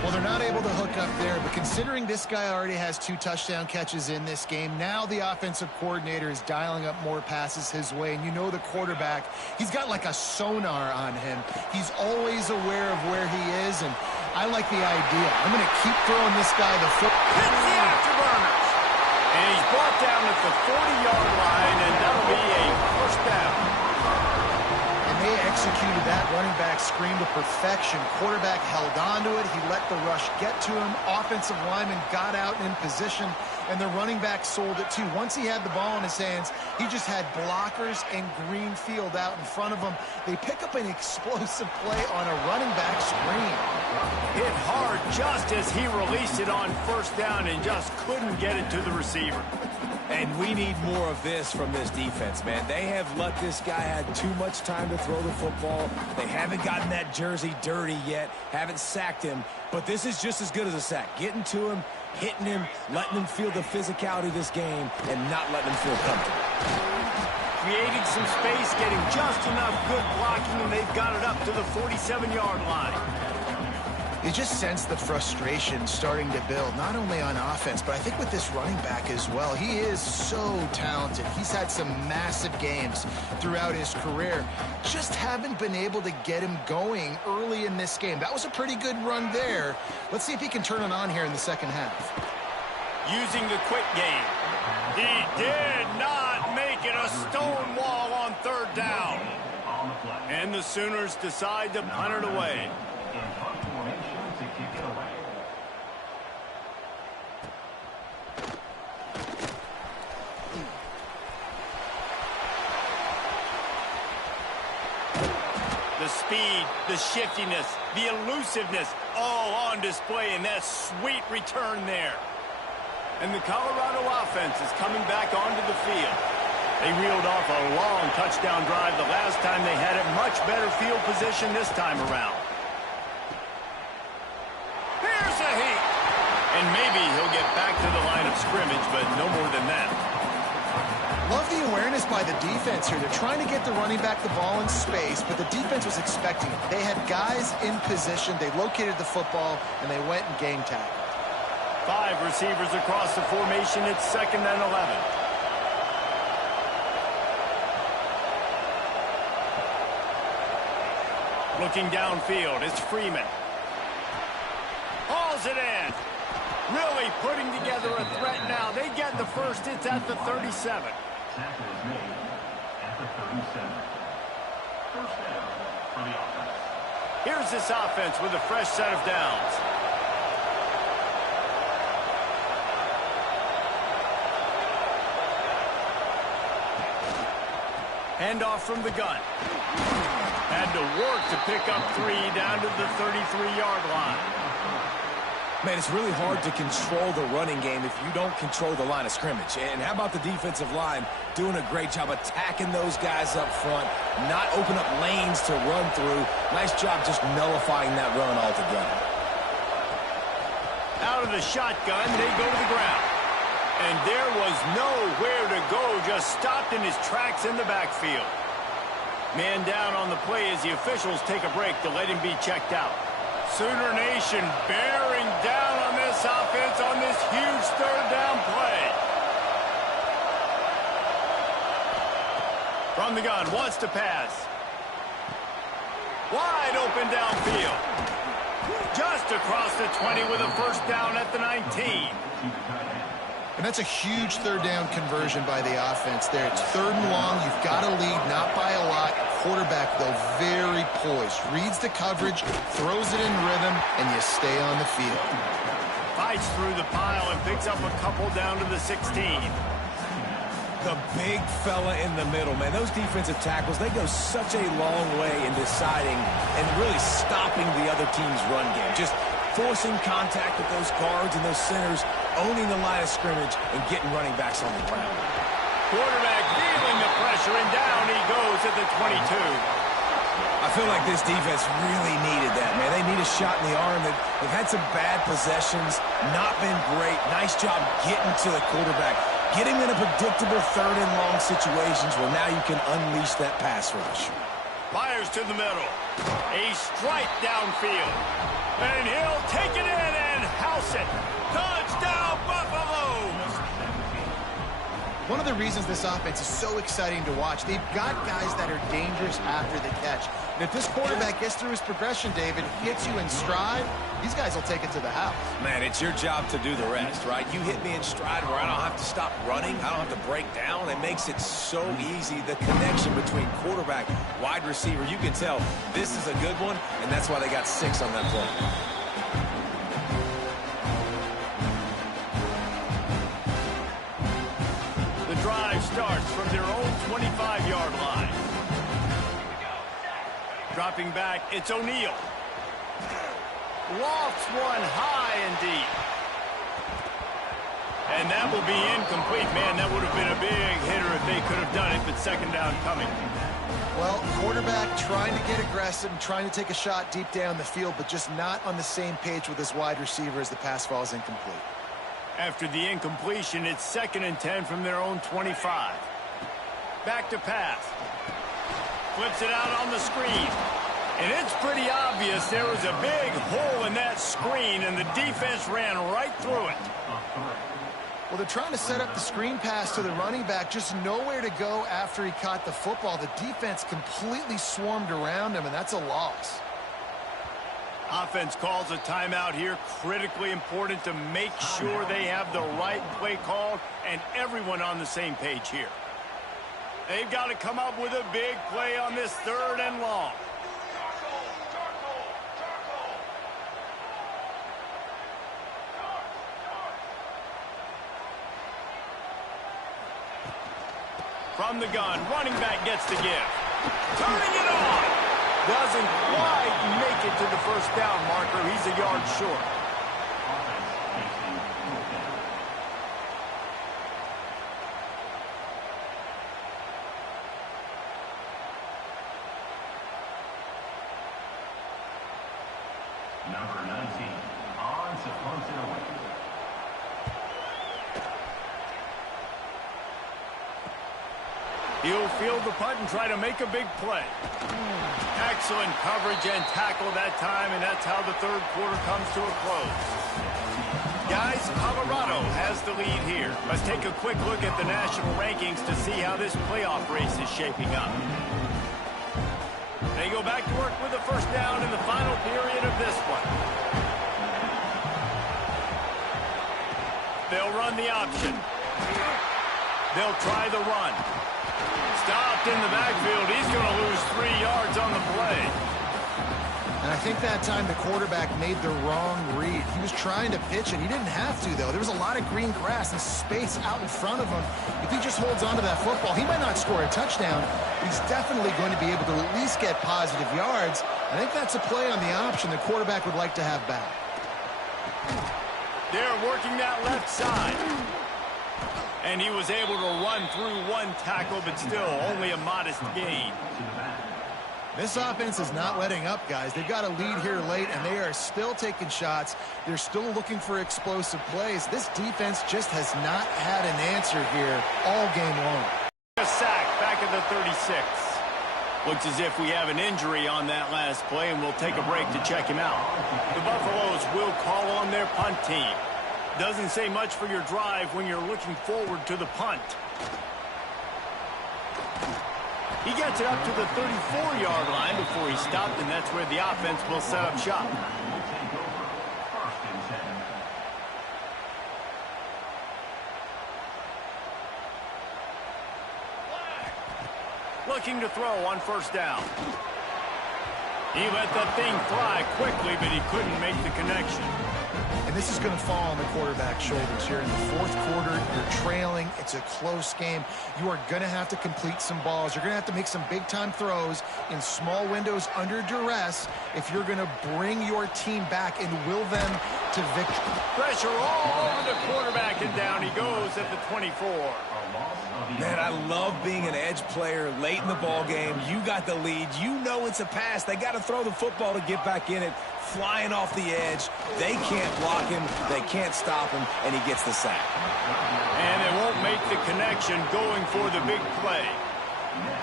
Well, they're not able to hook up there, but considering this guy already has 2 touchdown catches in this game, now the offensive coordinator is dialing up more passes his way, and you know the quarterback, he's got like a sonar on him. He's always aware of where he is, and I like the idea. I'm going to keep throwing this guy the foot. Hits the afterburners. And he's brought down at the 40-yard line, and that'll be a first down. They executed that running back screen to perfection. Quarterback held on to it. He let the rush get to him. Offensive lineman got out in position, and the running back sold it too. Once he had the ball in his hands, he just had blockers and green field out in front of him. They pick up an explosive play on a running back screen. Hit hard just as he released it on first down and just couldn't get it to the receiver. And we need more of this from this defense, man. They have let this guy have too much time to throw the football. They haven't gotten that jersey dirty yet, haven't sacked him. But this is just as good as a sack. Getting to him, hitting him, letting him feel the physicality of this game, and not letting him feel comfortable. Creating some space, getting just enough good blocking, and they've got it up to the 47-yard line. You just sense the frustration starting to build, not only on offense, but I think with this running back as well. He is so talented. He's had some massive games throughout his career. Just haven't been able to get him going early in this game. That was a pretty good run there. Let's see if he can turn it on here in the second half. Using the quick game. He did not make it a stone wall on 3rd down. And the Sooners decide to punt it away. The speed, the shiftiness, the elusiveness, all on display in that sweet return there. And the Colorado offense is coming back onto the field. They reeled off a long touchdown drive the last time they had it. Much better field position this time around. Here's a heat. And maybe he'll get back to the line of scrimmage, but no more than that. Love the awareness by the defense here. They're trying to get the running back the ball in space, but the defense was expecting it. They had guys in position. They located the football, and they went and game tackled. 5 receivers across the formation. It's 2nd and 11. Looking downfield, it's Freeman. Hauls it in. Really putting together a threat now. They get the first. It's at the 37. Tackle is made at the 37. First down for the offense. Here's this offense with a fresh set of downs. Handoff from the gun. Had to work to pick up 3 down to the 33-yard line. Man, it's really hard to control the running game if you don't control the line of scrimmage. And how about the defensive line doing a great job attacking those guys up front, not open up lanes to run through. Nice job just nullifying that run altogether. Out of the shotgun, they go to the ground. And there was nowhere to go, just stopped in his tracks in the backfield. Man down on the play as the officials take a break to let him be checked out. Sooner Nation bearing down on this offense on this huge 3rd down play. From the gun, wants to pass. Wide open downfield. Just across the 20 with a first down at the 19. And that's a huge 3rd down conversion by the offense there. It's 3rd and long. You've got to lead, not by a lot. Quarterback, though, very poised. Reads the coverage, throws it in rhythm, and you stay on the field. Fights through the pile and picks up a couple down to the 16. The big fella in the middle, man. Those defensive tackles, they go such a long way in deciding and really stopping the other team's run game. Just forcing contact with those guards and those centers, owning the line of scrimmage, and getting running backs on the ground. Quarterback feeling the pressure, and down he goes at the 22. I feel like this defense really needed that, man. They need a shot in the arm. They've had some bad possessions, not been great. Nice job getting to the quarterback, getting in a predictable 3rd and long situations where now you can unleash that pass rush. Fires to the middle. A strike downfield. And he'll take it in and house it. Touchdown, Buffaloes! One of the reasons this offense is so exciting to watch, they've got guys that are dangerous after the catch. And if this quarterback gets through his progression, David, hits you in stride, these guys will take it to the house. Man, it's your job to do the rest, right? You hit me in stride where I don't have to stop running. I don't have to break down. It makes it so easy. The connection between quarterback, wide receiver, you can tell this is a good one, and that's why they got 6 on that play. Drive starts from their own 25-yard line. Dropping back, it's O'Neal. Lofts one high and deep. And that will be incomplete. Man, that would have been a big hitter if they could have done it, but 2nd down coming. Well, quarterback trying to get aggressive and trying to take a shot deep down the field, but just not on the same page with his wide receiver as the pass falls incomplete. After the incompletion, it's 2nd and 10 from their own 25. Back to pass. Flips it out on the screen. And it's pretty obvious there was a big hole in that screen, and the defense ran right through it. Well, they're trying to set up the screen pass to the running back, just nowhere to go after he caught the football. The defense completely swarmed around him, and that's a loss. Offense calls a timeout here. Critically important to make sure they have the right play called and everyone on the same page here. They've got to come up with a big play on this 3rd and long. From the gun, running back gets the give. Turning it on. Doesn't quite make it to the first down marker. He's a yard short. Number 19, on to punt it away. He'll field the punt and try to make a big play. Excellent coverage and tackle that time, and that's how the third quarter comes to a close. Guys, Colorado has the lead here. Let's take a quick look at the national rankings to see how this playoff race is shaping up. They go back to work with the first down in the final period of this one. They'll run the option. They'll try the run. Stopped in the backfield. He's going to lose 3 yards on the play. And I think that time the quarterback made the wrong read. He was trying to pitch it. He didn't have to, though. There was a lot of green grass and space out in front of him. If he just holds on to that football, he might not score a touchdown. He's definitely going to be able to at least get positive yards. I think that's a play on the option the quarterback would like to have back. They're working that left side. And he was able to run through one tackle, but still only a modest gain. This offense is not letting up, guys. They've got a lead here late, and they are still taking shots. They're still looking for explosive plays. This defense just has not had an answer here all game long. A sack back at the 36. Looks as if we have an injury on that last play, and we'll take a break to check him out. The Buffaloes will call on their punt team. Doesn't say much for your drive when you're looking forward to the punt. He gets it up to the 34-yard line before he stopped, and that's where the offense will set up shop. Looking to throw on first down. He let that thing fly quickly, but he couldn't make the connection. And this is going to fall on the quarterback's shoulders here in the fourth quarter. You're trailing. It's a close game. You are going to have to complete some balls. You're going to have to make some big-time throws in small windows under duress if you're going to bring your team back and will them to victory. Pressure all over the quarterback, and down he goes at the 24. Man, I love being an edge player late in the ball game. You got the lead. You know it's a pass. They got to throw the football to get back in it. Flying off the edge. They can't block him. They can't stop him, and he gets the sack. And they won't make the connection going for the big play.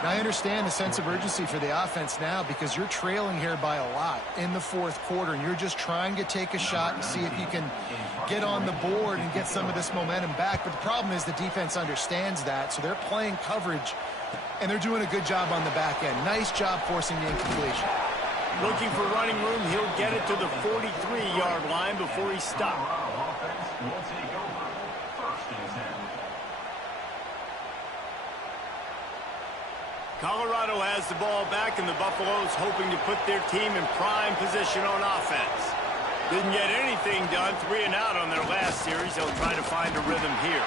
Now, I understand the sense of urgency for the offense now because you're trailing here by a lot in the fourth quarter, and you're just trying to take a shot and see if you can get on the board and get some of this momentum back. But the problem is the defense understands that, so they're playing coverage, and they're doing a good job on the back end. Nice job forcing the incompletion. Looking for running room, he'll get it to the 43-yard line before he stopped. Colorado has the ball back, and the Buffaloes hoping to put their team in prime position on offense. Didn't get anything done, 3 and out on their last series. They'll try to find a rhythm here.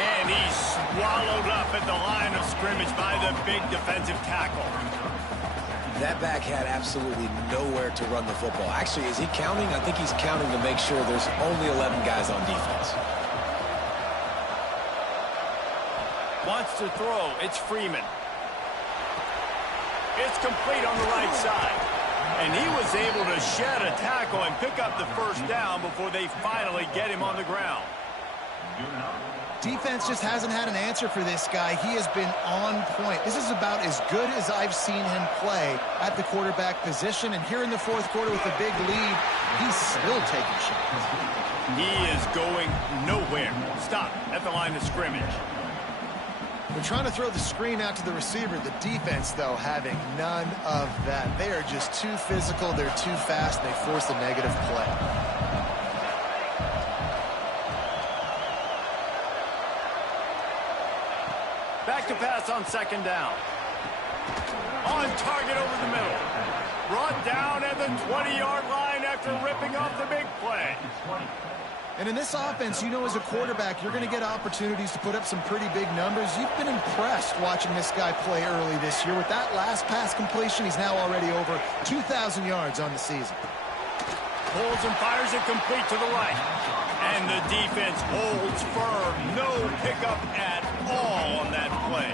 And he's swallowed up at the line of scrimmage by the big defensive tackle. That back had absolutely nowhere to run the football. Actually, is he counting? I think he's counting to make sure there's only 11 guys on defense. Wants to throw. It's Freeman. It's complete on the right side. And he was able to shed a tackle and pick up the first down before they finally get him on the ground. Defense just hasn't had an answer for this guy. He has been on point. This is about as good as I've seen him play at the quarterback position. And here in the fourth quarter with a big lead, he's still taking shots. He is going nowhere. Stop at the line of scrimmage. They're trying to throw the screen out to the receiver. The defense, though, having none of that. They are just too physical. They're too fast. And they force a negative play. Back to pass on second down. On target over the middle. Brought down at the 20-yard line after ripping off the big play. And in this offense, you know, as a quarterback, you're going to get opportunities to put up some pretty big numbers. You've been impressed watching this guy play early this year. With that last pass completion, he's now already over 2,000 yards on the season. Pulls and fires it complete to the right. And the defense holds firm. No pickup at all on that play.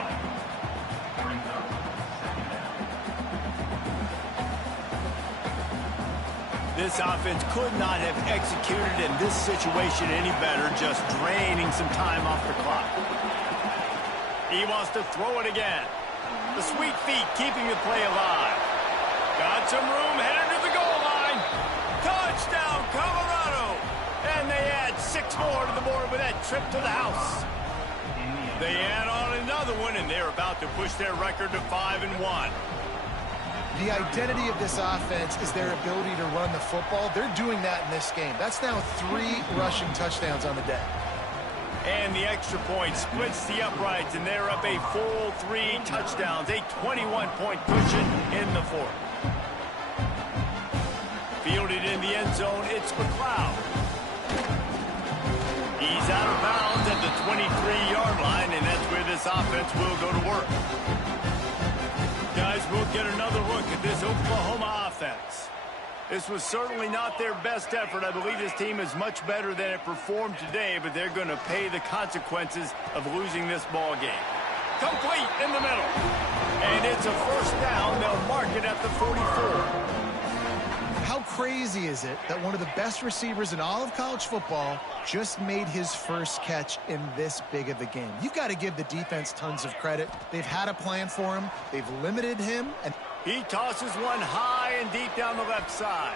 This offense could not have executed in this situation any better, just draining some time off the clock. He wants to throw it again. The sweet feet keeping the play alive. Got some room, headed to the goal line. Touchdown, Colorado! And they add 6 more to the board with that trip to the house. They add on another one, and they're about to push their record to 5-1. The identity of this offense is their ability to run the football. They're doing that in this game. That's now 3 rushing touchdowns on the day. And the extra point splits the uprights, and they're up a full 3 touchdowns, a 21-point cushion in the fourth. Fielded in the end zone, it's McLeod. He's out of bounds at the 23-yard line, and that's where this offense will go to work. Guys, we'll get another look at this Oklahoma offense. This was certainly not their best effort. I believe this team is much better than it performed today, but they're going to pay the consequences of losing this ball game. Complete in the middle. And it's a first down. They'll mark it at the 44. How crazy is it that one of the best receivers in all of college football just made his first catch in this big of a game? You've got to give the defense tons of credit. They've had a plan for him. They've limited him. And he tosses one high and deep down the left side.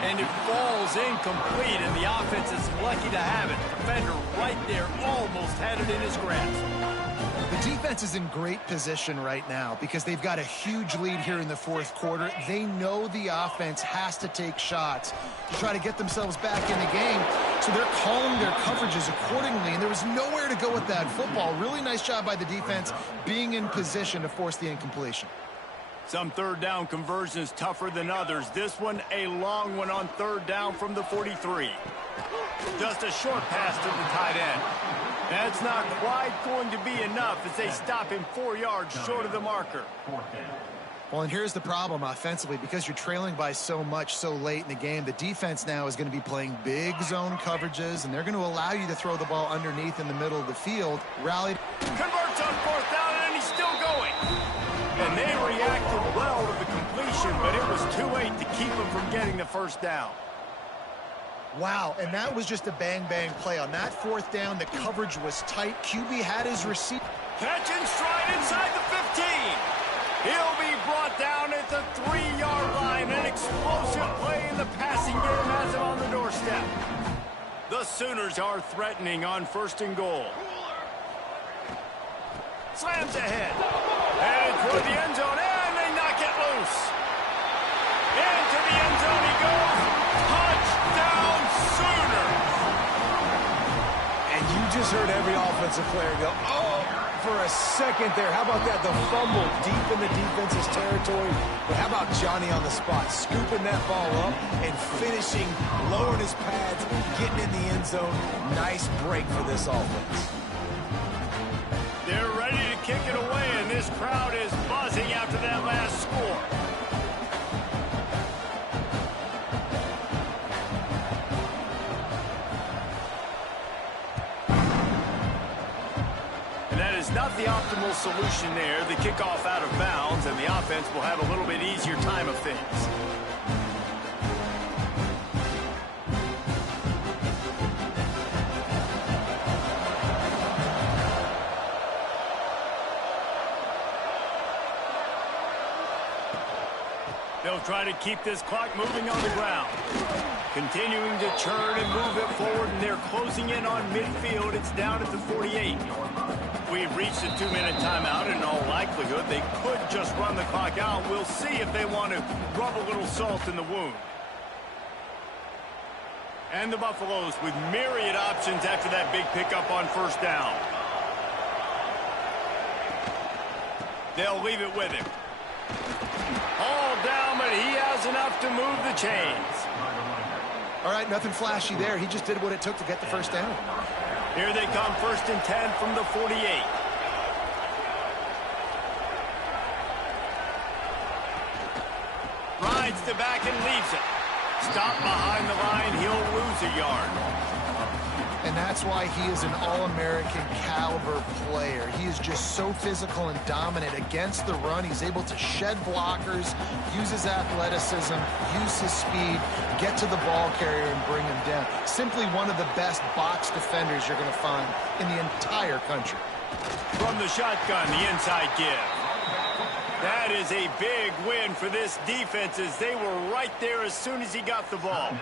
And it falls incomplete, and the offense is lucky to have it. Defender right there almost had it in his grasp. The defense is in great position right now because they've got a huge lead here in the fourth quarter. They know the offense has to take shots to try to get themselves back in the game, so they're calling their coverages accordingly, and there was nowhere to go with that football. Really nice job by the defense being in position to force the incompletion. Some third down conversions tougher than others. This one, a long one on third down from the 43. Just a short pass to the tight end. That's not quite going to be enough as they stop him 4 yards short of the marker. Well, and here's the problem offensively. Because you're trailing by so much so late in the game, the defense now is going to be playing big zone coverages, and they're going to allow you to throw the ball underneath in the middle of the field. Rallied. Converts on fourth down, and he's still going. And they reacted well to the completion, but it was too late to keep him from getting the first down. Wow, and that was just a bang-bang play. On that fourth down, the coverage was tight. QB had his receiver. Catch and stride inside the 15. He'll be brought down at the 3-yard line. An explosive play in the passing game has him on the doorstep. The Sooners are threatening on 1st and goal. Slams ahead. Headed toward the end zone, and they knock it loose. Into the end zone he goes. Touchdown, Sooners! And you just heard every offensive player go, oh, for a second there. How about that? The fumble deep in the defense's territory. But how about Johnny on the spot, scooping that ball up and finishing, lowering his pads, getting in the end zone. Nice break for this offense. They're ready to kick it away, and this crowd is buzzing after that last score. And that is not the optimal solution there. The kickoff out of bounds, and the offense will have a little bit easier time of things. They'll try to keep this clock moving on the ground. Continuing to churn and move it forward, and they're closing in on midfield. It's down at the 48. We've reached a 2-minute timeout, and in all likelihood, they could just run the clock out. We'll see if they want to rub a little salt in the wound. And the Buffaloes with myriad options after that big pickup on 1st down. They'll leave it with him. All down, but he has enough to move the chains. All right, nothing flashy there. He just did what it took to get the first down. Here they come, 1st and 10 from the 48. Rides the back and leaves it. Stop behind the line, he'll lose a yard. And that's why he is an All-American caliber player. He is just so physical and dominant against the run. He's able to shed blockers, use his athleticism, use his speed, get to the ball carrier and bring him down. Simply one of the best box defenders you're going to find in the entire country. From the shotgun, the inside give. That is a big win for this defense as they were right there as soon as he got the ball.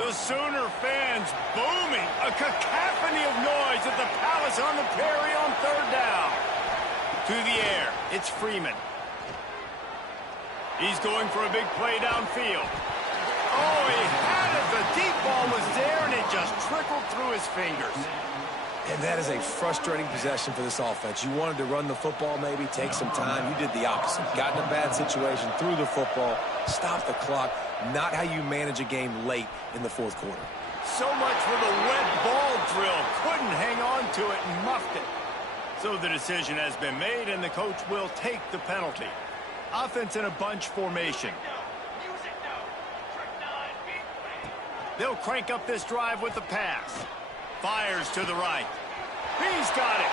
The Sooner fans booming, a cacophony of noise at the Palace on the Prairie on 3rd down. To the air, it's Freeman. He's going for a big play downfield. Oh, he had it. The deep ball was there, and it just trickled through his fingers. And that is a frustrating possession for this offense. You wanted to run the football, maybe take some time. You did the opposite. Got in a bad situation, threw the football, stopped the clock. Not how you manage a game late in the 4th quarter. So much for the wet ball drill. Couldn't hang on to it and muffed it. So the decision has been made, and the coach will take the penalty. Offense in a bunch formation. They'll crank up this drive with the pass. Fires to the right. He's got it.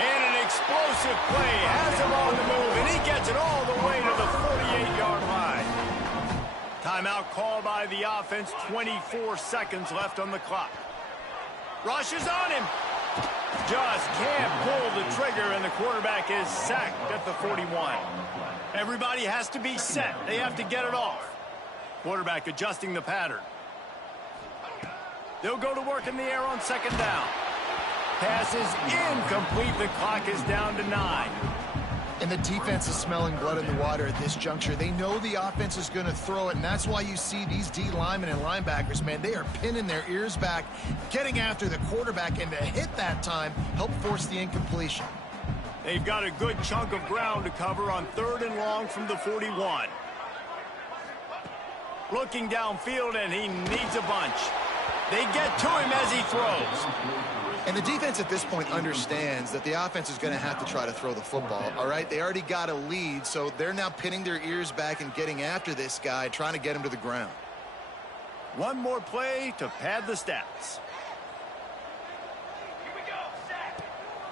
And an explosive play has him on the move, and he gets it all the way to the 48-yard line. Timeout called by the offense. 24 seconds left on the clock. Rushes on him. Just can't pull the trigger, and the quarterback is sacked at the 41. Everybody has to be set. They have to get it off. Quarterback adjusting the pattern. They'll go to work in the air on 2nd down. Pass is incomplete. The clock is down to 9. And the defense is smelling blood in the water at this juncture. They know the offense is going to throw it, and that's why you see these D linemen and linebackers, man, they are pinning their ears back, getting after the quarterback, and to hit that time, help force the incompletion. They've got a good chunk of ground to cover on 3rd and long from the 41. Looking downfield, and he needs a bunch. They get to him as he throws. And the defense at this point understands that the offense is going to have to try to throw the football, all right? They already got a lead, so they're now pinning their ears back and getting after this guy, trying to get him to the ground. One more play to pad the stats.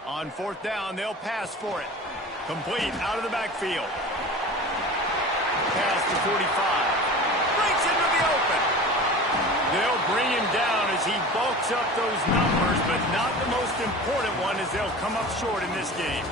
On 4th down, they'll pass for it. Complete out of the backfield. Pass to 45. Breaks into the open. They'll bring him down as he bulks up those numbers, but not the most important one as they'll come up short in this game.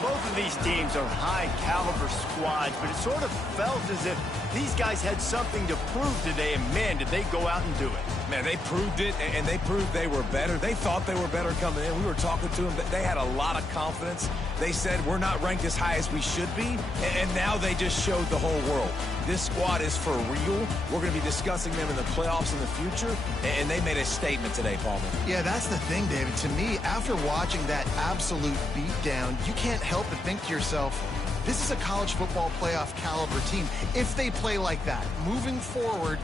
Both of these teams are high-caliber squads, but it sort of felt as if these guys had something to prove today, and man, did they go out and do it. Man, they proved it, and they proved they were better. They thought they were better coming in. We were talking to them. They had a lot of confidence. They said, we're not ranked as high as we should be, and now they just showed the whole world. This squad is for real. We're going to be discussing them in the playoffs in the future, and they made a statement today, Palmer. Yeah, that's the thing, David. To me, after watching that absolute beatdown, you can't help but think to yourself, this is a college football playoff caliber team. If they play like that, moving forward,